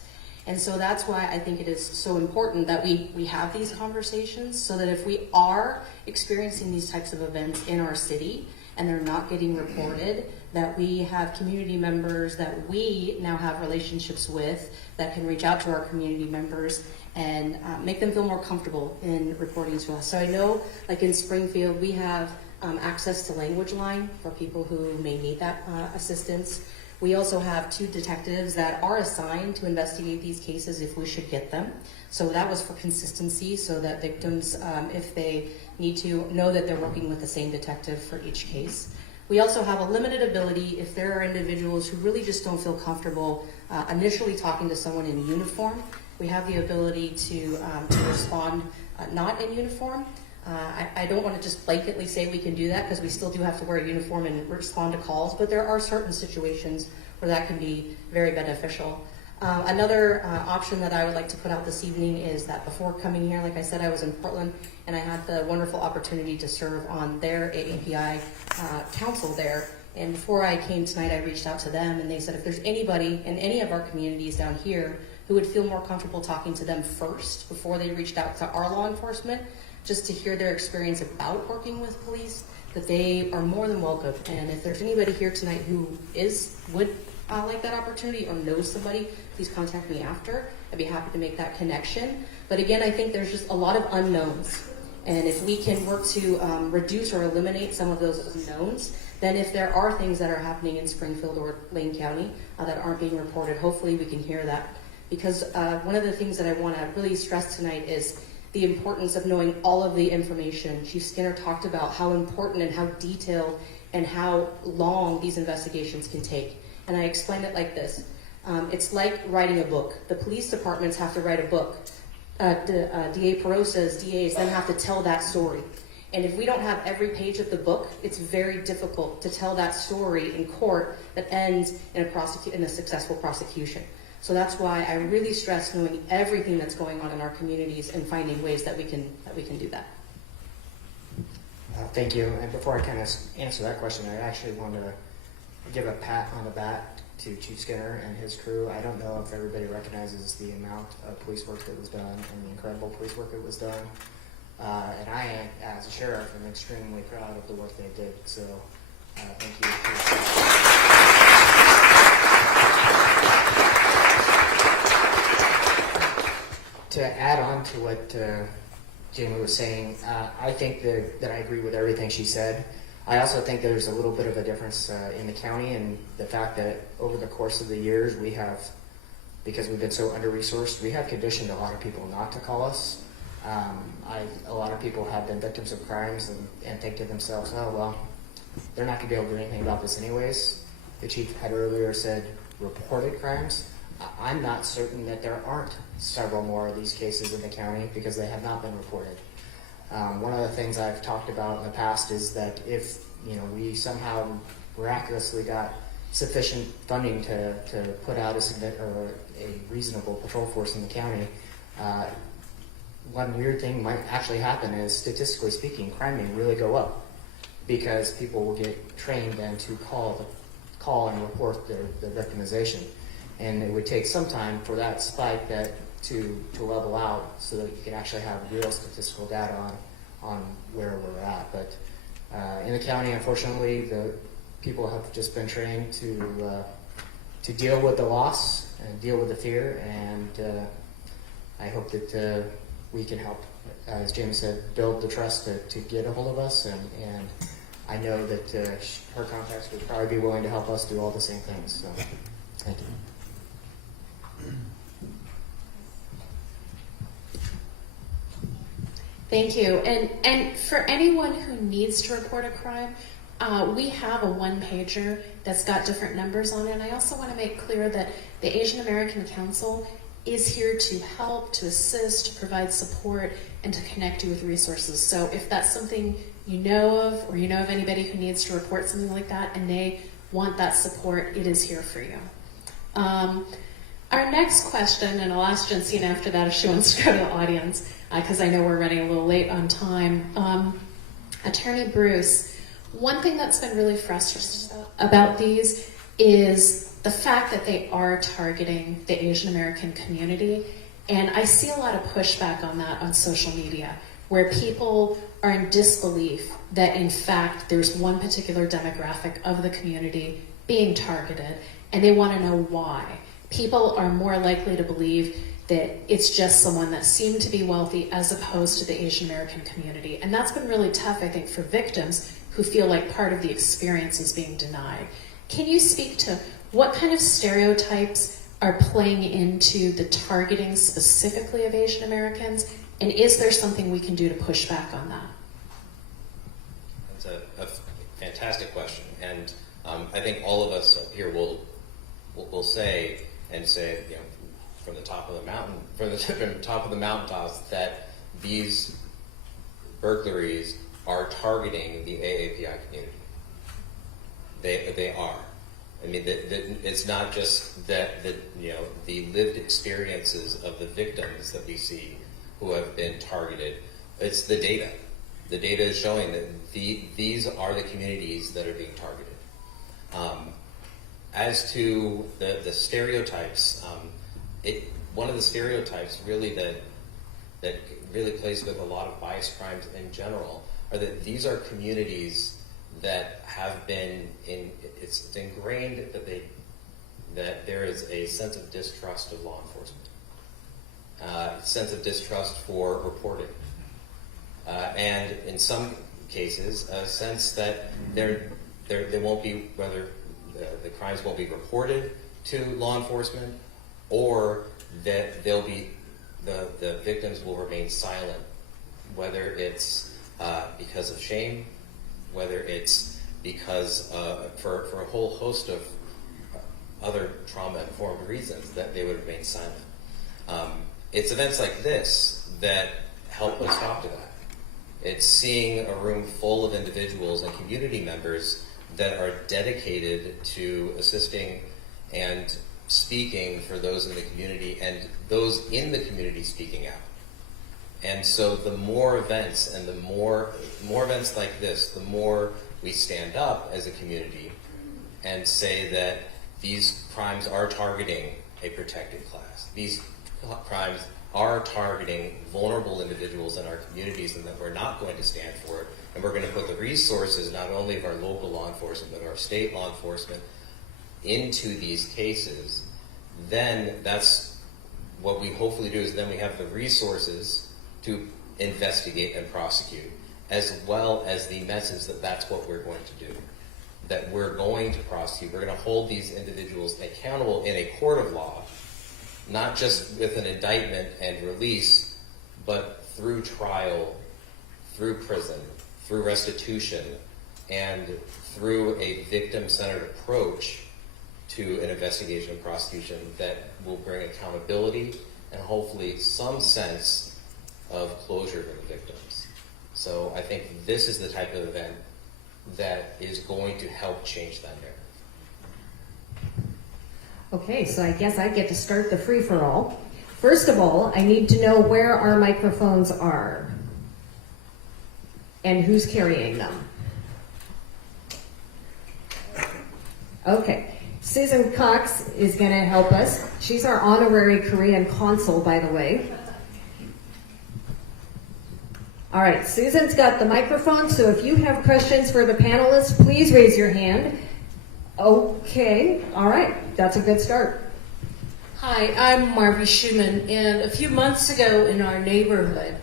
And so that's why I think it is so important that we have these conversations, so that if we are experiencing these types of events in our city and they're not getting reported, that we have community members that we now have relationships with that can reach out to our community members and make them feel more comfortable in reporting to us. So I know, like in Springfield, we have access to Language Line for people who may need that assistance. We also have 2 detectives that are assigned to investigate these cases if we should get them. So that was for consistency, so that victims, if they need to, know that they're working with the same detective for each case. We also have a limited ability if there are individuals who really just don't feel comfortable initially talking to someone in uniform. We have the ability to respond not in uniform. I don't want to just blanketly say we can do that, because we still do have to wear a uniform and respond to calls, but there are certain situations where that can be very beneficial. Another option that I would like to put out this evening is that before coming here, like I said, I was in Portland and I had the wonderful opportunity to serve on their AAPI council there. And before I came tonight, I reached out to them and they said if there's anybody in any of our communities down here who would feel more comfortable talking to them first before they reached out to our law enforcement, just to hear their experience about working with police, that they are more than welcome. And if there's anybody here tonight who would like that opportunity or knows somebody, please contact me after. I'd be happy to make that connection. But again, I think there's just a lot of unknowns. And if we can work to reduce or eliminate some of those unknowns, then if there are things that are happening in Springfield or Lane County that aren't being reported, hopefully we can hear that. Because one of the things that I want to really stress tonight is the importance of knowing all of the information. Chief Skinner talked about how important and how detailed and how long these investigations can take. And I explained it like this. It's like writing a book. The police departments have to write a book. DA Perosa's DAs then have to tell that story. And if we don't have every page of the book, it's very difficult to tell that story in court that ends in a successful prosecution. So that's why I really stress knowing everything that's going on in our communities and finding ways that we can do that. Thank you. And before I kind of answer that question, I actually want to give a pat on the back to Chief Skinner and his crew. I don't know if everybody recognizes the amount of police work that was done and the incredible police work that was done. And I, as a sheriff, am extremely proud of the work they did. So thank you. To add on to what Jamie was saying, I think that I agree with everything she said. I also think there's a little bit of a difference in the county and the fact that over the course of the years we have, because we've been so under-resourced, we have conditioned a lot of people not to call us. A lot of people have been victims of crimes and think to themselves, oh, well, they're not going to be able to do anything about this anyways. The chief had earlier said reported crimes. I'm not certain that there aren't several more of these cases in the county because they have not been reported. One of the things I've talked about in the past is that if we somehow miraculously got sufficient funding to put out a reasonable patrol force in the county, one weird thing might actually happen is, statistically speaking, crime may really go up because people will get trained then to call and report their victimization. And it would take some time for that spike that to level out so that you can actually have real statistical data on where we're at. But in the county, unfortunately, the people have just been trained to deal with the loss and deal with the fear, and I hope that we can help, as James said, build the trust to get a hold of us, and I know that her contacts would probably be willing to help us do all the same things. So, thank you. Thank you. And for anyone who needs to report a crime, we have a one-pager that's got different numbers on it. And I also want to make clear that the Asian American Council is here to help, to assist, to provide support, and to connect you with resources. So if that's something you know of, or you know of anybody who needs to report something like that and they want that support, it is here for you. Our next question, and I'll ask Jensine after that if she wants to go to the audience, because I know we're running a little late on time. Attorney Bruce, one thing that's been really frustrating about these is the fact that they are targeting the Asian American community, and I see a lot of pushback on that on social media, where people are in disbelief that in fact there's one particular demographic of the community being targeted, and they want to know why. People are more likely to believe that it's just someone that seemed to be wealthy as opposed to the Asian American community. And that's been really tough, I think, for victims who feel like part of the experience is being denied. Can you speak to what kind of stereotypes are playing into the targeting specifically of Asian Americans? And is there something we can do to push back on that? That's a fantastic question. And I think all of us up here will say, you know, from the top of the mountain, from the top of the mountaintops, that these burglaries are targeting the AAPI community. They are. I mean, it's not just that you know, the lived experiences of the victims that we see who have been targeted. It's the data. The data is showing that these are the communities that are being targeted. As to the stereotypes, one of the stereotypes really that really plays with a lot of bias crimes in general are that these are communities that have been it's ingrained that there is a sense of distrust of law enforcement, sense of distrust for reporting, and in some cases a sense that there won't be, whether the crimes won't be reported to law enforcement, or that they'll be the victims will remain silent, whether it's because of shame, whether it's because for a whole host of other trauma-informed reasons that they would remain silent. It's events like this that help us talk to that. It's seeing a room full of individuals and community members that are dedicated to assisting and speaking for those in the community, and those in the community speaking out. And so the more events, and the more events like this, the more we stand up as a community and say that these crimes are targeting a protected class. These crimes are targeting vulnerable individuals in our communities, and that we're not going to stand for it. And we're going to put the resources, not only of our local law enforcement, but our state law enforcement, into these cases. Then that's what we hopefully do, is then we have the resources to investigate and prosecute, as well as the message that that's what we're going to do, that we're going to prosecute. We're going to hold these individuals accountable in a court of law, not just with an indictment and release, but through trial, through prison, through restitution, and through a victim-centered approach to an investigation and prosecution that will bring accountability and hopefully some sense of closure to the victims. So I think this is the type of event that is going to help change that narrative. Okay, so I guess I get to start the free-for-all. First of all, I need to know where our microphones are and who's carrying them. Okay, Susan Cox is going to help us. She's our honorary Korean consul, by the way. All right, Susan's got the microphone, so if you have questions for the panelists, please raise your hand. Okay, all right, that's a good start. Hi, I'm Marvie Schumann, and a few months ago in our neighborhood,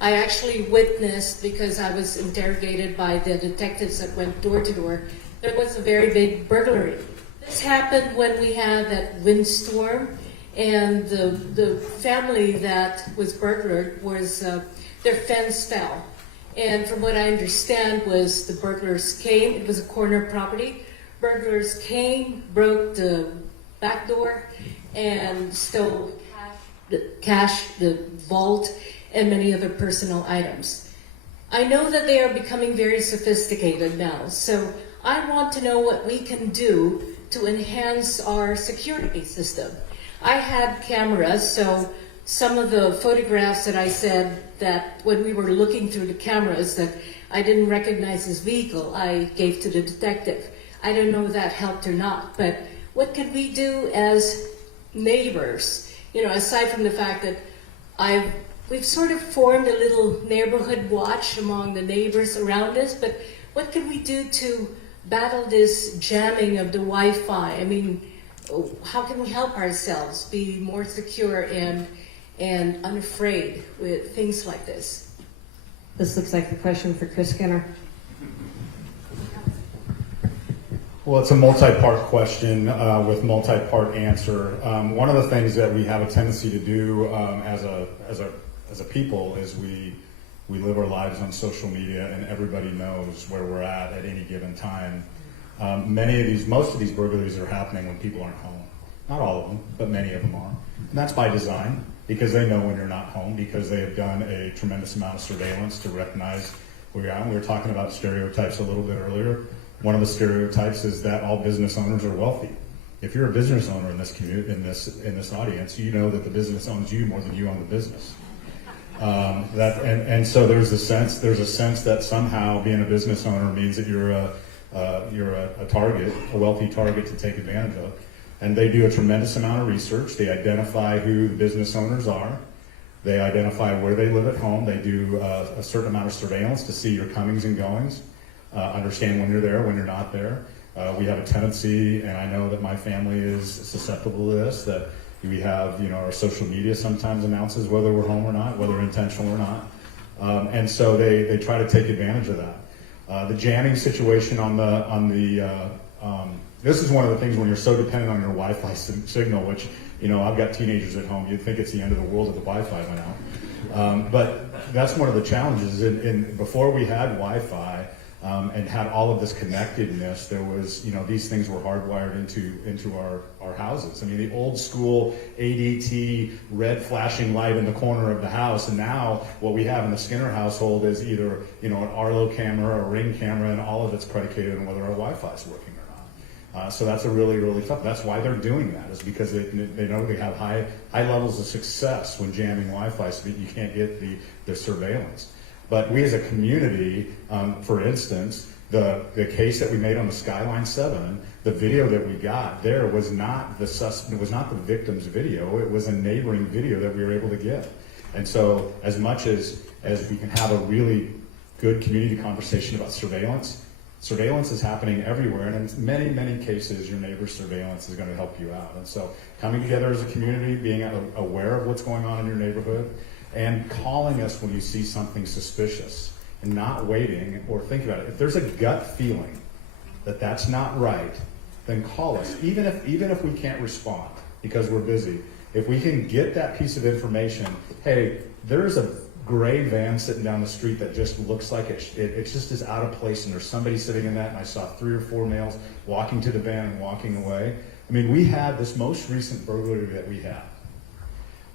I actually witnessed, because I was interrogated by the detectives that went door to door, there was a very big burglary. This happened when we had that windstorm, and the family that was burglared was, their fence fell. And from what I understand was the burglars came, it was a corner property, burglars came, broke the back door, and stole the cash, the vault, and many other personal items. I know that they are becoming very sophisticated now, so I want to know what we can do to enhance our security system. I had cameras, so some of the photographs that I said that when we were looking through the cameras that I didn't recognize this vehicle, I gave to the detective. I don't know if that helped or not, but what could we do as neighbors? You know, aside from the fact that we've sort of formed a little neighborhood watch among the neighbors around us, but what can we do to battle this jamming of the Wi-Fi? I mean, how can we help ourselves be more secure and unafraid with things like this? This looks like a question for Chris Skinner. Well, it's a multi-part question with multi-part answer. One of the things that we have a tendency to do as a people is we live our lives on social media, and everybody knows where we're at any given time. Most of these burglaries are happening when people aren't home. Not all of them, but many of them are. And that's by design, because they know when you're not home, because they have done a tremendous amount of surveillance to recognize where you're at. We were talking about stereotypes a little bit earlier. One of the stereotypes is that all business owners are wealthy. If you're a business owner in this community, in this audience, you know that the business owns you more than you own the business. So there's a sense that somehow being a business owner means that you're a target, a wealthy target to take advantage of. And they do a tremendous amount of research. They identify who the business owners are. They identify where they live at home. They do a certain amount of surveillance to see your comings and goings. Understand when you're there, when you're not there. We have a tendency, and I know that my family is susceptible to this, that we have, our social media sometimes announces whether we're home or not, whether intentional or not. And so they try to take advantage of that. The jamming situation this is one of the things when you're so dependent on your Wi-Fi signal, which, I've got teenagers at home, you'd think it's the end of the world if the Wi-Fi went out. But that's one of the challenges. Before we had Wi-Fi, and had all of this connectedness, there was, these things were hardwired into our houses. I mean, the old school ADT red flashing light in the corner of the house, and now what we have in the Skinner household is either, an Arlo camera or a Ring camera, and all of it's predicated on whether our Wi-Fi is working or not. So that's a really, really tough. That's why they're doing that, is because they know they have high levels of success when jamming Wi-Fi, so that you can't get the surveillance. But we as a community, for instance, the case that we made on the Skyline 7, the video that we got there was not the victim's video, it was a neighboring video that we were able to get. And so as much as we can have a really good community conversation about surveillance is happening everywhere, and in many, many cases your neighbor's surveillance is going to help you out. And so coming together as a community, being aware of what's going on in your neighborhood, and calling us when you see something suspicious, and not waiting or think about it. If there's a gut feeling that that's not right, then call us. Even if we can't respond because we're busy, if we can get that piece of information, hey, there's a gray van sitting down the street that just looks like it just is out of place, and there's somebody sitting in that, and I saw 3 or 4 males walking to the van and walking away. I mean, we had this most recent burglary that we had.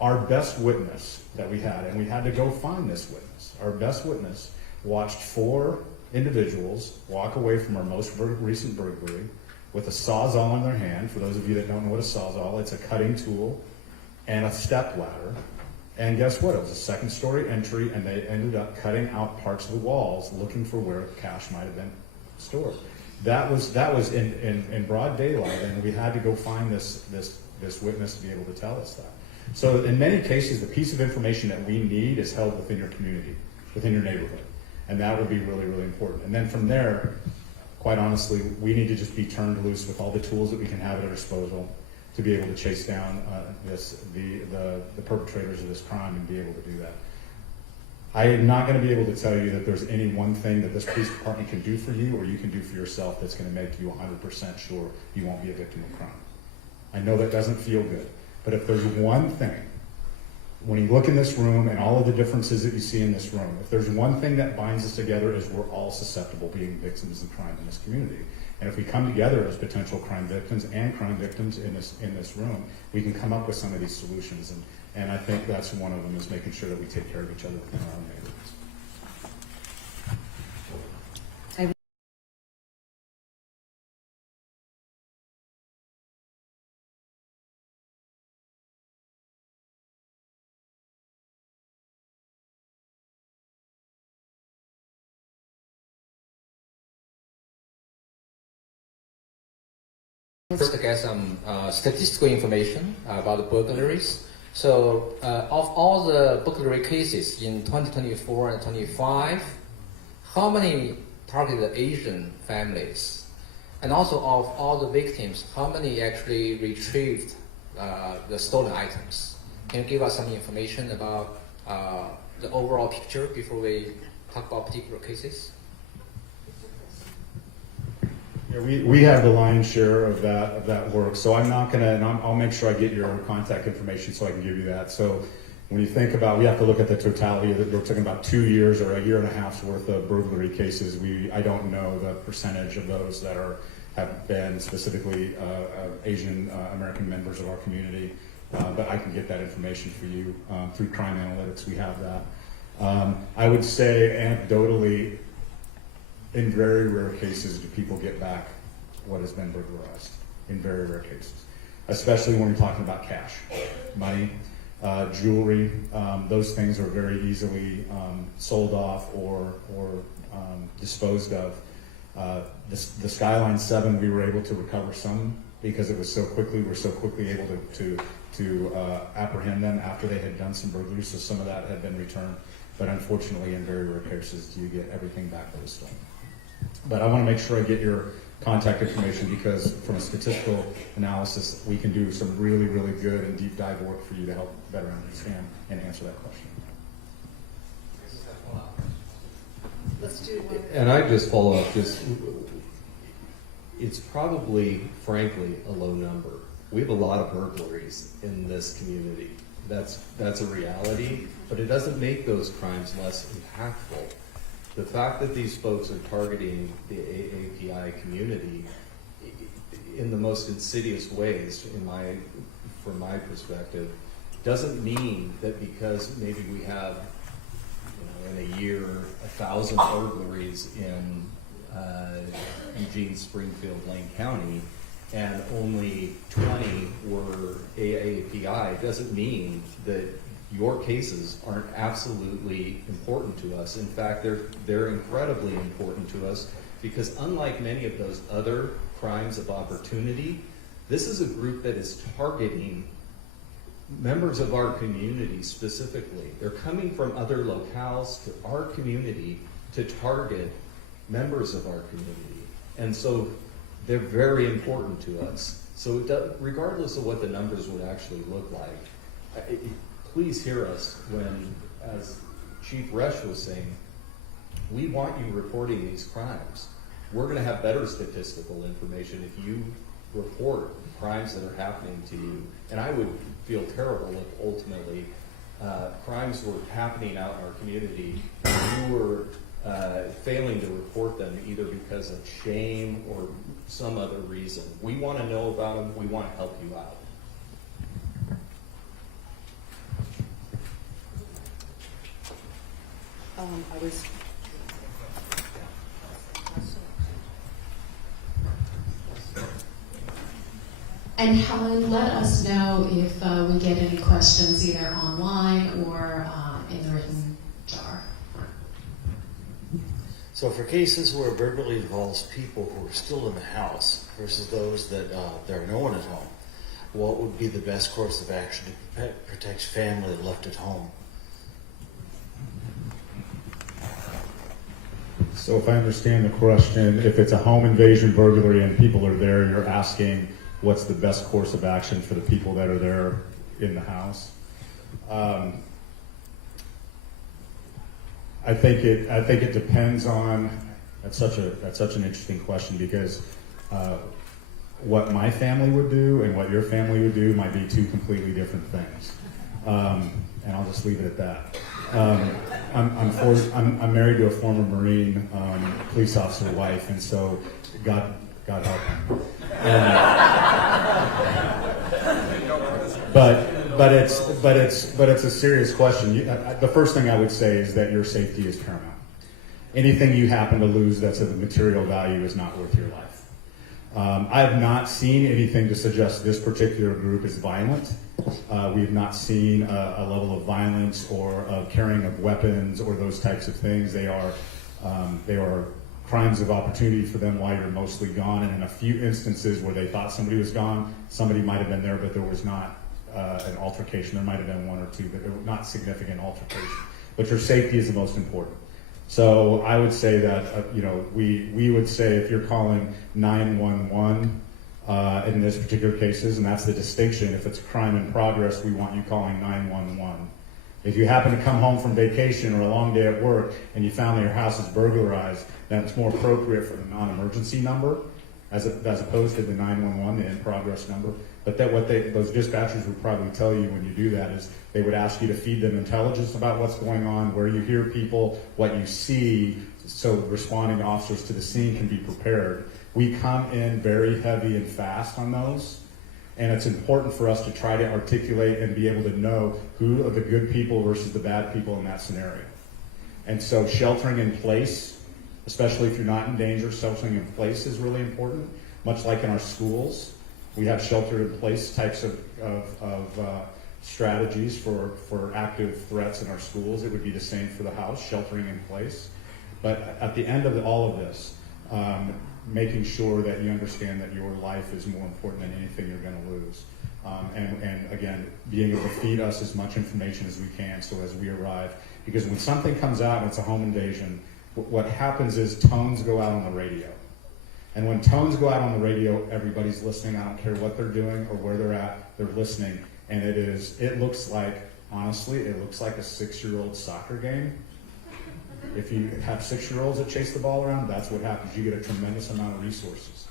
Our best witness that we had, and we had to go find this witness, our best witness watched 4 individuals walk away from our most recent burglary with a sawzall in their hand. For those of you that don't know what a sawzall, it's a cutting tool, and a step ladder. And guess what? It was a 2nd-story entry, and they ended up cutting out parts of the walls looking for where cash might have been store. That was in broad daylight, and we had to go find this witness to be able to tell us that. So in many cases, the piece of information that we need is held within your community, within your neighborhood. And that would be really, really important. And then from there, quite honestly, we need to just be turned loose with all the tools that we can have at our disposal to be able to chase down the perpetrators of this crime and be able to do that. I am not going to be able to tell you that there's any one thing that this police department can do for you or you can do for yourself that's going to make you 100% sure you won't be a victim of crime. I know that doesn't feel good, but if there's one thing, when you look in this room and all of the differences that you see in this room, if there's one thing that binds us together is we're all susceptible being victims of crime in this community. And if we come together as potential crime victims and crime victims in this room, we can come up with some of these solutions. And I think that's one of them, is making sure that we take care of each other in our own neighborhoods. First, to get some statistical information about the burglaries. So, of all the burglary cases in 2024 and 25, how many targeted Asian families? And also, of all the victims, how many actually retrieved the stolen items? Can you give us some information about the overall picture before we talk about particular cases? Yeah, we have the lion's share of that work, so I'm not gonna, and I'll make sure I get your contact information so I can give you that. So when you think about, we have to look at the totality of it. We're talking about 2 years or a year and a half's worth of burglary cases. I don't know the percentage of those that have been specifically Asian American members of our community, but I can get that information for you through crime analytics. We have that. I would say anecdotally, in very rare cases do people get back what has been burglarized, in very rare cases. Especially when you're talking about cash, money, jewelry, those things are very easily sold off or disposed of. The Skyline 7, we were able to recover some because it was so quickly, we were so quickly able to apprehend them after they had done some burglaries, so some of that had been returned. But unfortunately, in very rare cases, do you get everything back that was stolen. But I want to make sure I get your contact information because from a statistical analysis, we can do some really, really good and deep dive work for you to help better understand and answer that question. Let's do one. And I just follow up, it's probably, frankly, a low number. We have a lot of burglaries in this community. That's a reality, but it doesn't make those crimes less impactful. The fact that these folks are targeting the AAPI community in the most insidious ways, from my perspective, doesn't mean that because maybe we have, in a year, 1,000 burglaries in Eugene, Springfield, Lane County, and only 20 were AAPI, doesn't mean that your cases aren't absolutely important to us. In fact, they're incredibly important to us because unlike many of those other crimes of opportunity, this is a group that is targeting members of our community specifically. They're coming from other locales to our community to target members of our community. And so they're very important to us. So regardless of what the numbers would actually look like, please hear us when, as Chief Resch was saying, we want you reporting these crimes. We're going to have better statistical information if you report crimes that are happening to you. And I would feel terrible if ultimately crimes were happening out in our community and you were failing to report them either because of shame or some other reason. We want to know about them. We want to help you out. And Helen, let us know if we get any questions either online or in the written jar. So for cases where burglary involves people who are still in the house versus those that there are no one at home, what would be the best course of action to protect family left at home? So if I understand the question, if it's a home invasion burglary and people are there, you're asking what's the best course of action for the people that are there in the house? I think it depends on. That's such an interesting question, because what my family would do and what your family would do might be two completely different things, and I'll just leave it at that. I'm married to a former Marine police officer wife, and so God help him. But it's a serious question. The first thing I would say is that your safety is paramount. Anything you happen to lose that's of material value is not worth your life. I have not seen anything to suggest this particular group is violent. We have not seen a level of violence or of carrying of weapons or those types of things. They are crimes of opportunity for them while you're mostly gone. And in a few instances where they thought somebody was gone, somebody might have been there, but there was not an altercation. There might have been one or two, but not significant altercation. But your safety is the most important. So I would say that we would say if you're calling 911 in this particular cases, and that's the distinction. If it's a crime in progress, we want you calling 911. If you happen to come home from vacation or a long day at work and you found that your house is burglarized, then it's more appropriate for the non-emergency number as opposed to the 911, the in-progress number. But those dispatchers would probably tell you when you do that is they would ask you to feed them intelligence about what's going on, where you hear people, what you see, so responding officers to the scene can be prepared. We come in very heavy and fast on those, and it's important for us to try to articulate and be able to know who are the good people versus the bad people in that scenario. And so sheltering in place, especially if you're not in danger, sheltering in place is really important, much like in our schools. We have shelter-in-place types of strategies for active threats in our schools. It would be the same for the house, sheltering in place. But at the end of all of this, making sure that you understand that your life is more important than anything you're going to lose. And again, being able to feed us as much information as we can so as we arrive. Because when something comes out and it's a home invasion, what happens is tones go out on the radio. And when tones go out on the radio, everybody's listening. I don't care what they're doing or where they're at, they're listening. And it looks like, honestly, it looks like a 6-year-old soccer game. If you have 6-year-olds that chase the ball around, that's what happens. You get a tremendous amount of resources.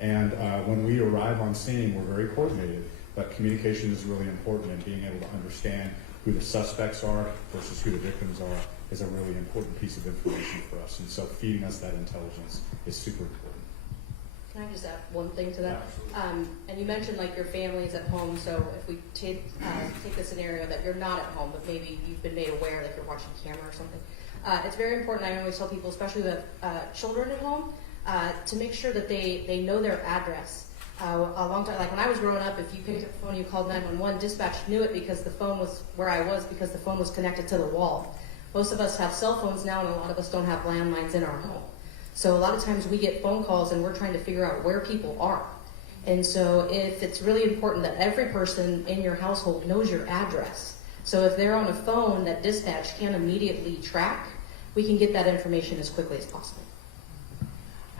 And when we arrive on scene, we're very coordinated, but communication is really important, and being able to understand who the suspects are versus who the victims are is a really important piece of information for us. And so feeding us that intelligence is super important. Can I just add one thing to that? And you mentioned like your family's at home, so if we take the scenario that you're not at home, but maybe you've been made aware that you're watching camera or something, it's very important. I always tell people, especially with children at home, to make sure that they know their address. A long time, like when I was growing up, if you picked up the phone and you called 911, dispatch knew it because the phone was where I was because the phone was connected to the wall. Most of us have cell phones now, and a lot of us don't have landlines in our home. So a lot of times we get phone calls and we're trying to figure out where people are. And so if it's really important that every person in your household knows your address. So if they're on a phone that dispatch can't immediately track, we can get that information as quickly as possible.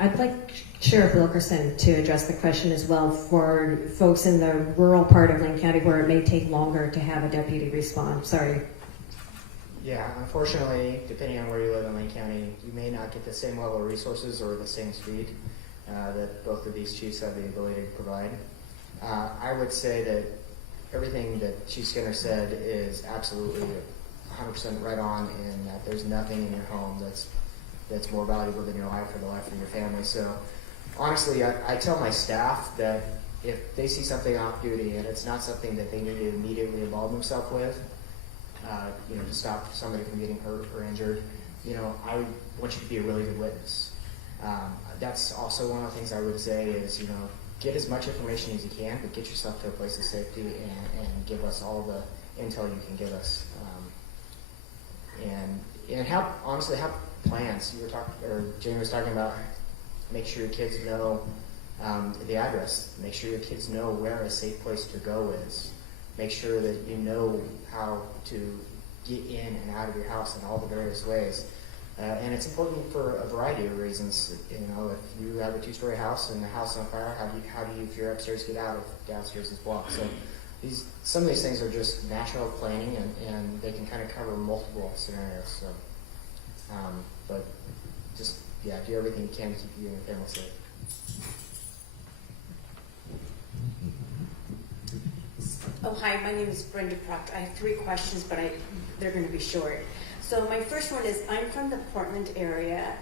I'd like Sheriff Wilkerson to address the question as well for folks in the rural part of Lane County where it may take longer to have a deputy respond. Sorry. Yeah, unfortunately, depending on where you live in Lane County, you may not get the same level of resources or the same speed that both of these chiefs have the ability to provide. I would say that everything that Chief Skinner said is absolutely 100% right on, in that there's nothing in your home that's more valuable than your life or the life of your family. So honestly, I tell my staff that if they see something off duty and it's not something that they need to immediately involve themselves with, to stop somebody from getting hurt or injured, I want you to be a really good witness. That's also one of the things I would say is, get as much information as you can, but get yourself to a place of safety and give us all the intel you can give us. And honestly, have plans. You were talking, or Jane was talking about, make sure your kids know the address. Make sure your kids know where a safe place to go is. Make sure that you know how to get in and out of your house in all the various ways. And it's important for a variety of reasons. You know, if you have a 2-story house and the house is on fire, how do you, if you're upstairs, get out if downstairs is blocked? So some of these things are just natural planning, and they can kind of cover multiple scenarios. So, but just, yeah, do everything you can to keep you and your family safe. Oh, hi, my name is Brenda Proctor. I have 3 questions, but they're going to be short. So my first one is, I'm from the Portland area,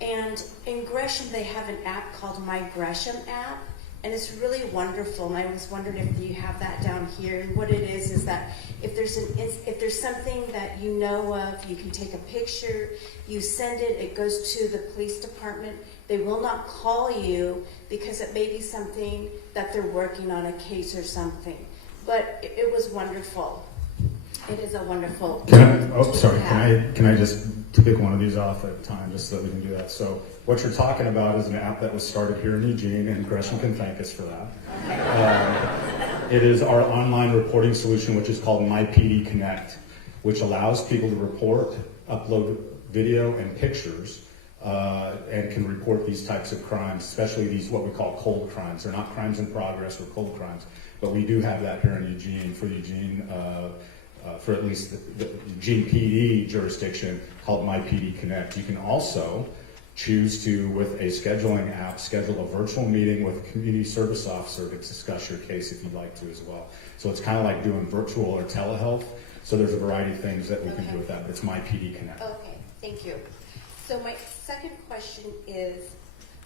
and in Gresham they have an app called My Gresham app, and it's really wonderful. And I was wondering if you have that down here. And what it is that if there's something that you know of, you can take a picture, you send it, it goes to the police department. They will not call you because it may be something that they're working on, a case or something. But it was wonderful. It is a wonderful. Can I just pick one of these off at a time just so that we can do that? So what you're talking about is an app that was started here in Eugene, and Gresham can thank us for that. It is our online reporting solution, which is called MyPD Connect, which allows people to report, upload video and pictures, and can report these types of crimes, especially these what we call cold crimes. They're not crimes in progress or cold crimes, but we do have that here in Eugene for for at least the Eugene PD jurisdiction, called MyPD Connect. You can also choose to, with a scheduling app, schedule a virtual meeting with a community service officer to discuss your case if you'd like to as well. So it's kind of like doing virtual or telehealth. So there's a variety of things that we can do with that, but it's MyPD Connect. Okay, thank you. So my second question is,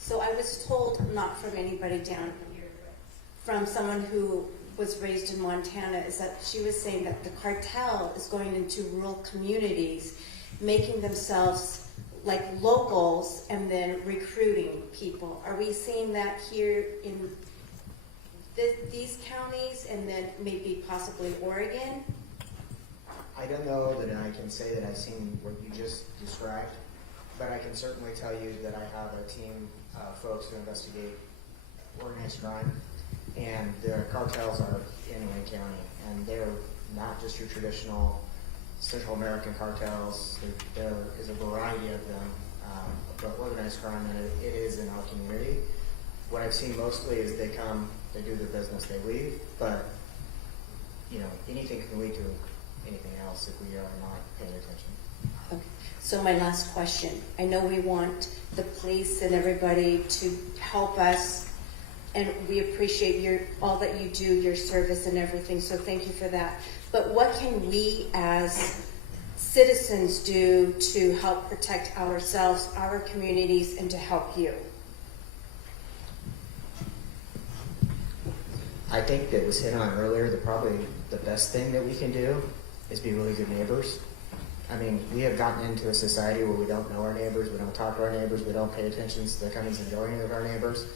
so I was told, not from anybody down here, from someone who was raised in Montana, is that she was saying that the cartel is going into rural communities, making themselves like locals and then recruiting people. Are we seeing that here in these counties and then maybe possibly Oregon? I don't know that I can say that I've seen what you just described, but I can certainly tell you that I have a team of folks who investigate organized crime. And the cartels are in Wayne County, and they're not just your traditional Central American cartels. There is a variety of them, but organized crime, and it is in our community. What I've seen mostly is they come, they do their business, they leave, but you know, anything can lead to anything else if we are not paying attention. Okay. So my last question. I know we want the police and everybody to help us, and we appreciate all that you do, your service and everything, so thank you for that. But what can we as citizens do to help protect ourselves, our communities, and to help you? I think that was hit on earlier, probably the best thing that we can do is be really good neighbors. I mean, we have gotten into a society where we don't know our neighbors, we don't talk to our neighbors, we don't pay attention to the comings and goings of our neighbors.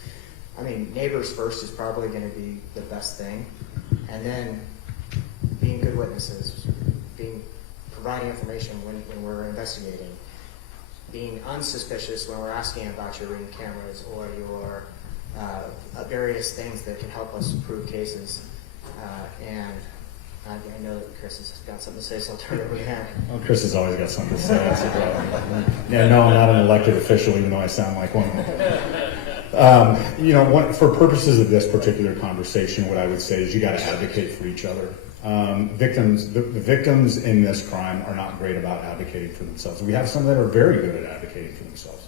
I mean, neighbors first is probably going to be the best thing, and then being good witnesses, providing information when we're investigating, being unsuspicious when we're asking about your ring cameras or your various things that can help us prove cases. And I know that Chris has got something to say, so I'll turn it over to him. Well, Chris has always got something to say. That's a problem. Yeah, no, I'm not an elected official, even though I sound like one. For purposes of this particular conversation, what I would say is you got to advocate for each other. The victims in this crime are not great about advocating for themselves. We have some that are very good at advocating for themselves.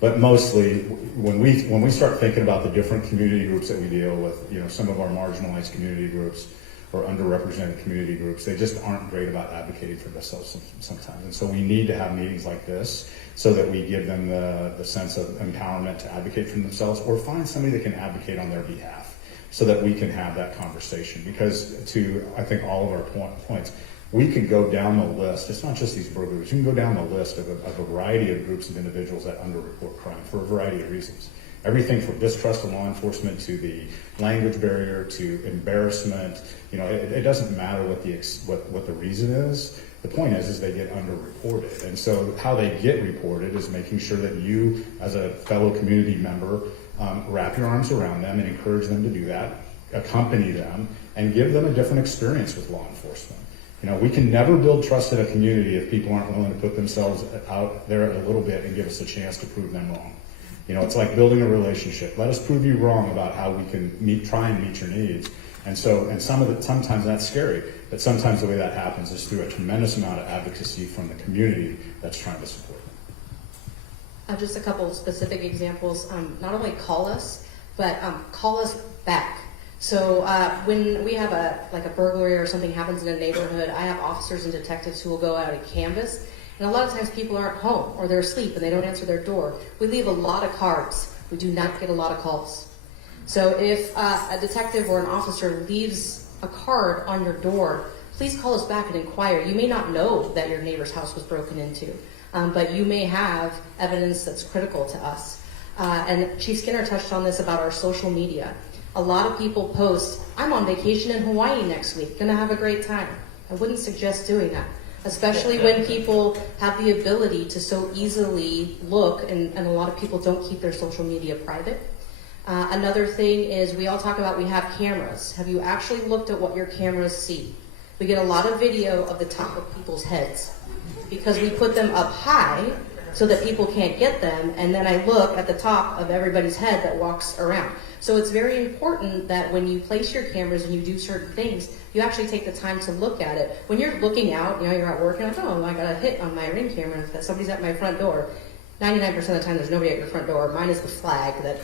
But mostly, when we start thinking about the different community groups that we deal with, some of our marginalized community groups or underrepresented community groups, they just aren't great about advocating for themselves sometimes. And so we need to have meetings like this so that we give them the sense of empowerment to advocate for themselves, or find somebody that can advocate on their behalf so that we can have that conversation. Because I think all of our points, we could go down the list. It's not just these burglaries. You can go down the list of a variety of groups of individuals that underreport crime for a variety of reasons. Everything from distrust of law enforcement to the language barrier to embarrassment. It doesn't matter what the reason is. The point is they get underreported. And so how they get reported is making sure that you, as a fellow community member, wrap your arms around them and encourage them to do that, accompany them, and give them a different experience with law enforcement. You know, we can never build trust in a community if people aren't willing to put themselves out there a little bit and give us a chance to prove them wrong. You know, it's like building a relationship. Let us prove you wrong about how we can try and meet your needs. And sometimes that's scary, but sometimes the way that happens is through a tremendous amount of advocacy from the community that's trying to support them. Just a couple of specific examples. Not only call us, but call us back. So when we have a burglary or something happens in a neighborhood, I have officers and detectives who will go out and canvass. And a lot of times people aren't home or they're asleep and they don't answer their door. We leave a lot of cards. We do not get a lot of calls. So if a detective or an officer leaves a card on your door, please call us back and inquire. You may not know that your neighbor's house was broken into, but you may have evidence that's critical to us. And Chief Skinner touched on this about our social media. A lot of people post, I'm on vacation in Hawaii next week, gonna have a great time. I wouldn't suggest doing that, especially when people have the ability to so easily look, and a lot of people don't keep their social media private. Another thing is we all talk about we have cameras. Have you actually looked at what your cameras see? We get a lot of video of the top of people's heads because we put them up high so that people can't get them, and then I look at the top of everybody's head that walks around. So it's very important that when you place your cameras and you do certain things, you actually take the time to look at it. When you're looking out, you know, you're at work and like, oh, I got a hit on my Ring camera if somebody's at my front door. 99% of the time there's nobody at your front door. Mine is the flag that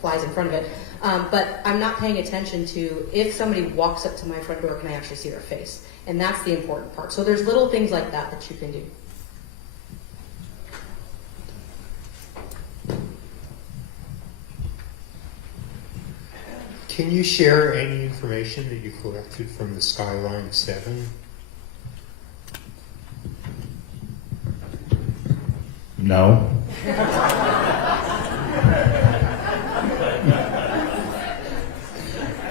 flies in front of it. But I'm not paying attention to if somebody walks up to my front door, can I actually see their face? And that's the important part. So there's little things like that that you can do. Can you share any information that you collected from the Skyline 7? No.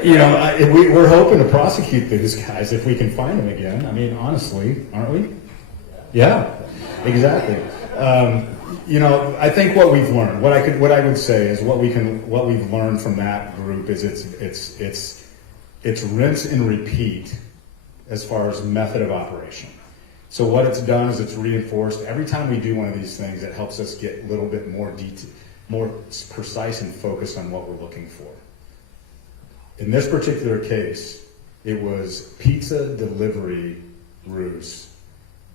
You know, we're hoping to prosecute these guys if we can find them again. I mean, honestly, aren't we? Yeah, exactly. You know, I think what we've learned, what I would say is what we've learned from that group is it's rinse and repeat as far as method of operation. So what it's done is it's reinforced every time we do one of these things. It helps us get a little bit more precise and focused on what we're looking for. In this particular case, it was pizza delivery ruse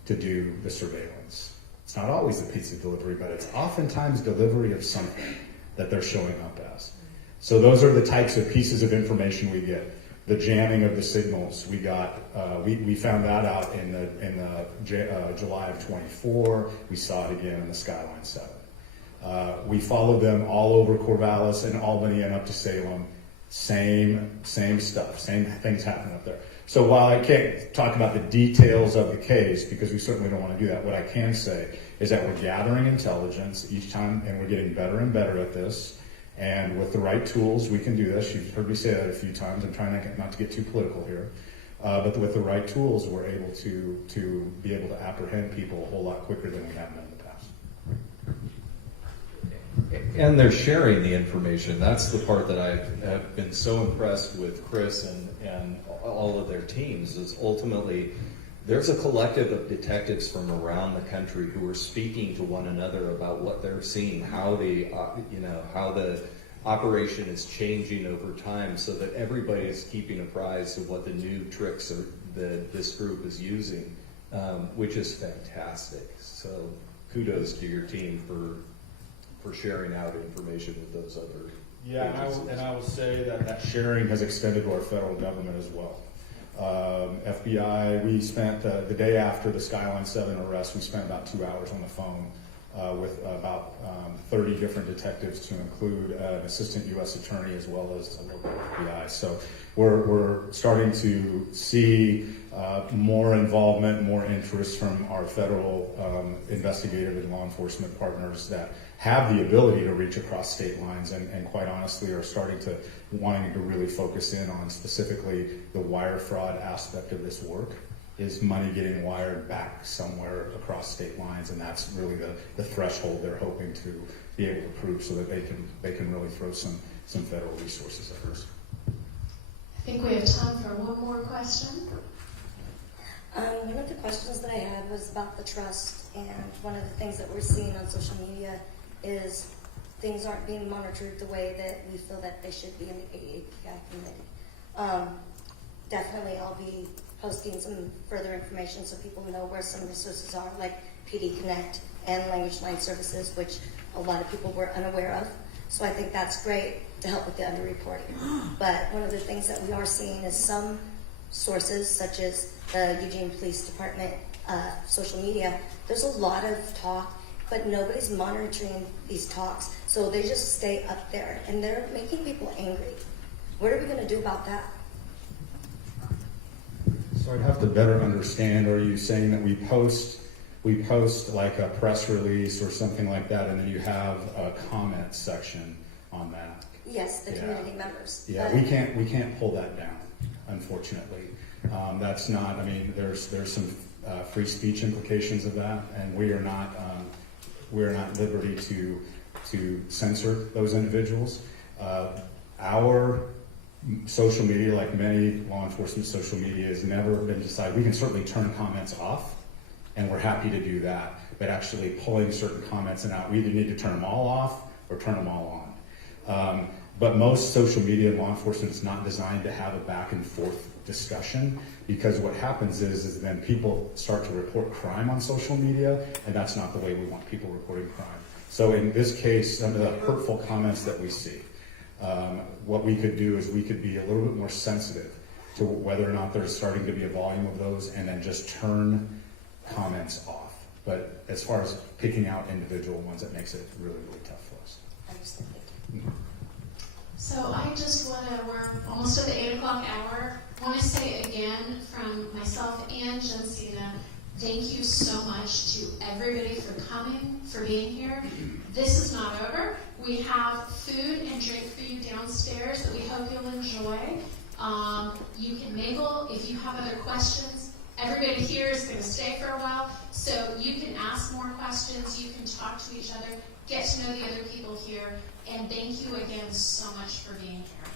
to do the surveillance. It's not always the pizza delivery, but it's oftentimes delivery of something that they're showing up as. So those are the types of pieces of information we get. The jamming of the signals we got, we found that out in the July of 24. We saw it again in the Skyline 7. We followed them all over Corvallis and Albany and up to Salem. Same stuff, same things happen up there. So while I can't talk about the details of the case, because we certainly don't want to do that, what I can say is that we're gathering intelligence each time, and we're getting better and better at this. And with the right tools, we can do this. You've heard me say that a few times. I'm trying not to get too political here. But with the right tools, we're able to be able to apprehend people a whole lot quicker than we have been in the past. And they're sharing the information. That's the part that I have been so impressed with Chris and all of their teams, is ultimately there's a collective of detectives from around the country who are speaking to one another about what they're seeing, how how the operation is changing over time, so that everybody is keeping apprised of what the new tricks that this group is using, which is fantastic. So kudos to your team for sharing out information with those other agencies. And I will say that sharing has extended to our federal government as well. FBI, we spent the day after the Skyline 7 arrest, we spent about 2 hours on the phone with about 30 different detectives, to include an assistant U.S. attorney as well as a local FBI. So we're starting to see more involvement, more interest from our federal investigative and law enforcement partners that have the ability to reach across state lines, and quite honestly are wanting to really focus in on specifically the wire fraud aspect of this work, is money getting wired back somewhere across state lines, and that's really the threshold they're hoping to be able to prove so that they can really throw some federal resources at us. I think we have time for one more question. One of the questions that I had was about the trust, and one of the things that we're seeing on social media is things aren't being monitored the way that we feel that they should be in the AAPI committee. Definitely I'll be posting some further information so people know where some resources are, like PD Connect and Language Line Services, which a lot of people were unaware of. So I think that's great to help with the underreporting. But one of the things that we are seeing is some sources, such as the Eugene Police Department social media, there's a lot of talk, but nobody's monitoring these talks. So they just stay up there, and they're making people angry. What are we going to do about that? So I'd have to better understand, are you saying that we post like a press release or something like that, and then you have a comment section on that? Yes, the community members. Yeah, we can't pull that down, unfortunately. That's not, I mean, there's some free speech implications of that, and we are not at liberty to censor those individuals. Our social media, like many law enforcement social media, has never been decided. We can certainly turn comments off, and we're happy to do that, but actually pulling certain comments out, we either need to turn them all off or turn them all on. But most social media law enforcement is not designed to have a back and forth discussion, because what happens is then people start to report crime on social media, and that's not the way we want people reporting crime. So in this case, some of the hurtful comments that we see, what we could do is we could be a little bit more sensitive to whether or not there's starting to be a volume of those, and then just turn comments off. But as far as picking out individual ones, it makes it really, really tough for us. Understood. So I just want to, we're almost at the 8 o'clock hour. I want to say again from myself and Jensina, thank you so much to everybody for coming, for being here. This is not over. We have food and drink for you downstairs that we hope you'll enjoy. You can mingle if you have other questions. Everybody here is going to stay for a while, so you can ask more questions, you can talk to each other, get to know the other people here, and thank you again so much for being here.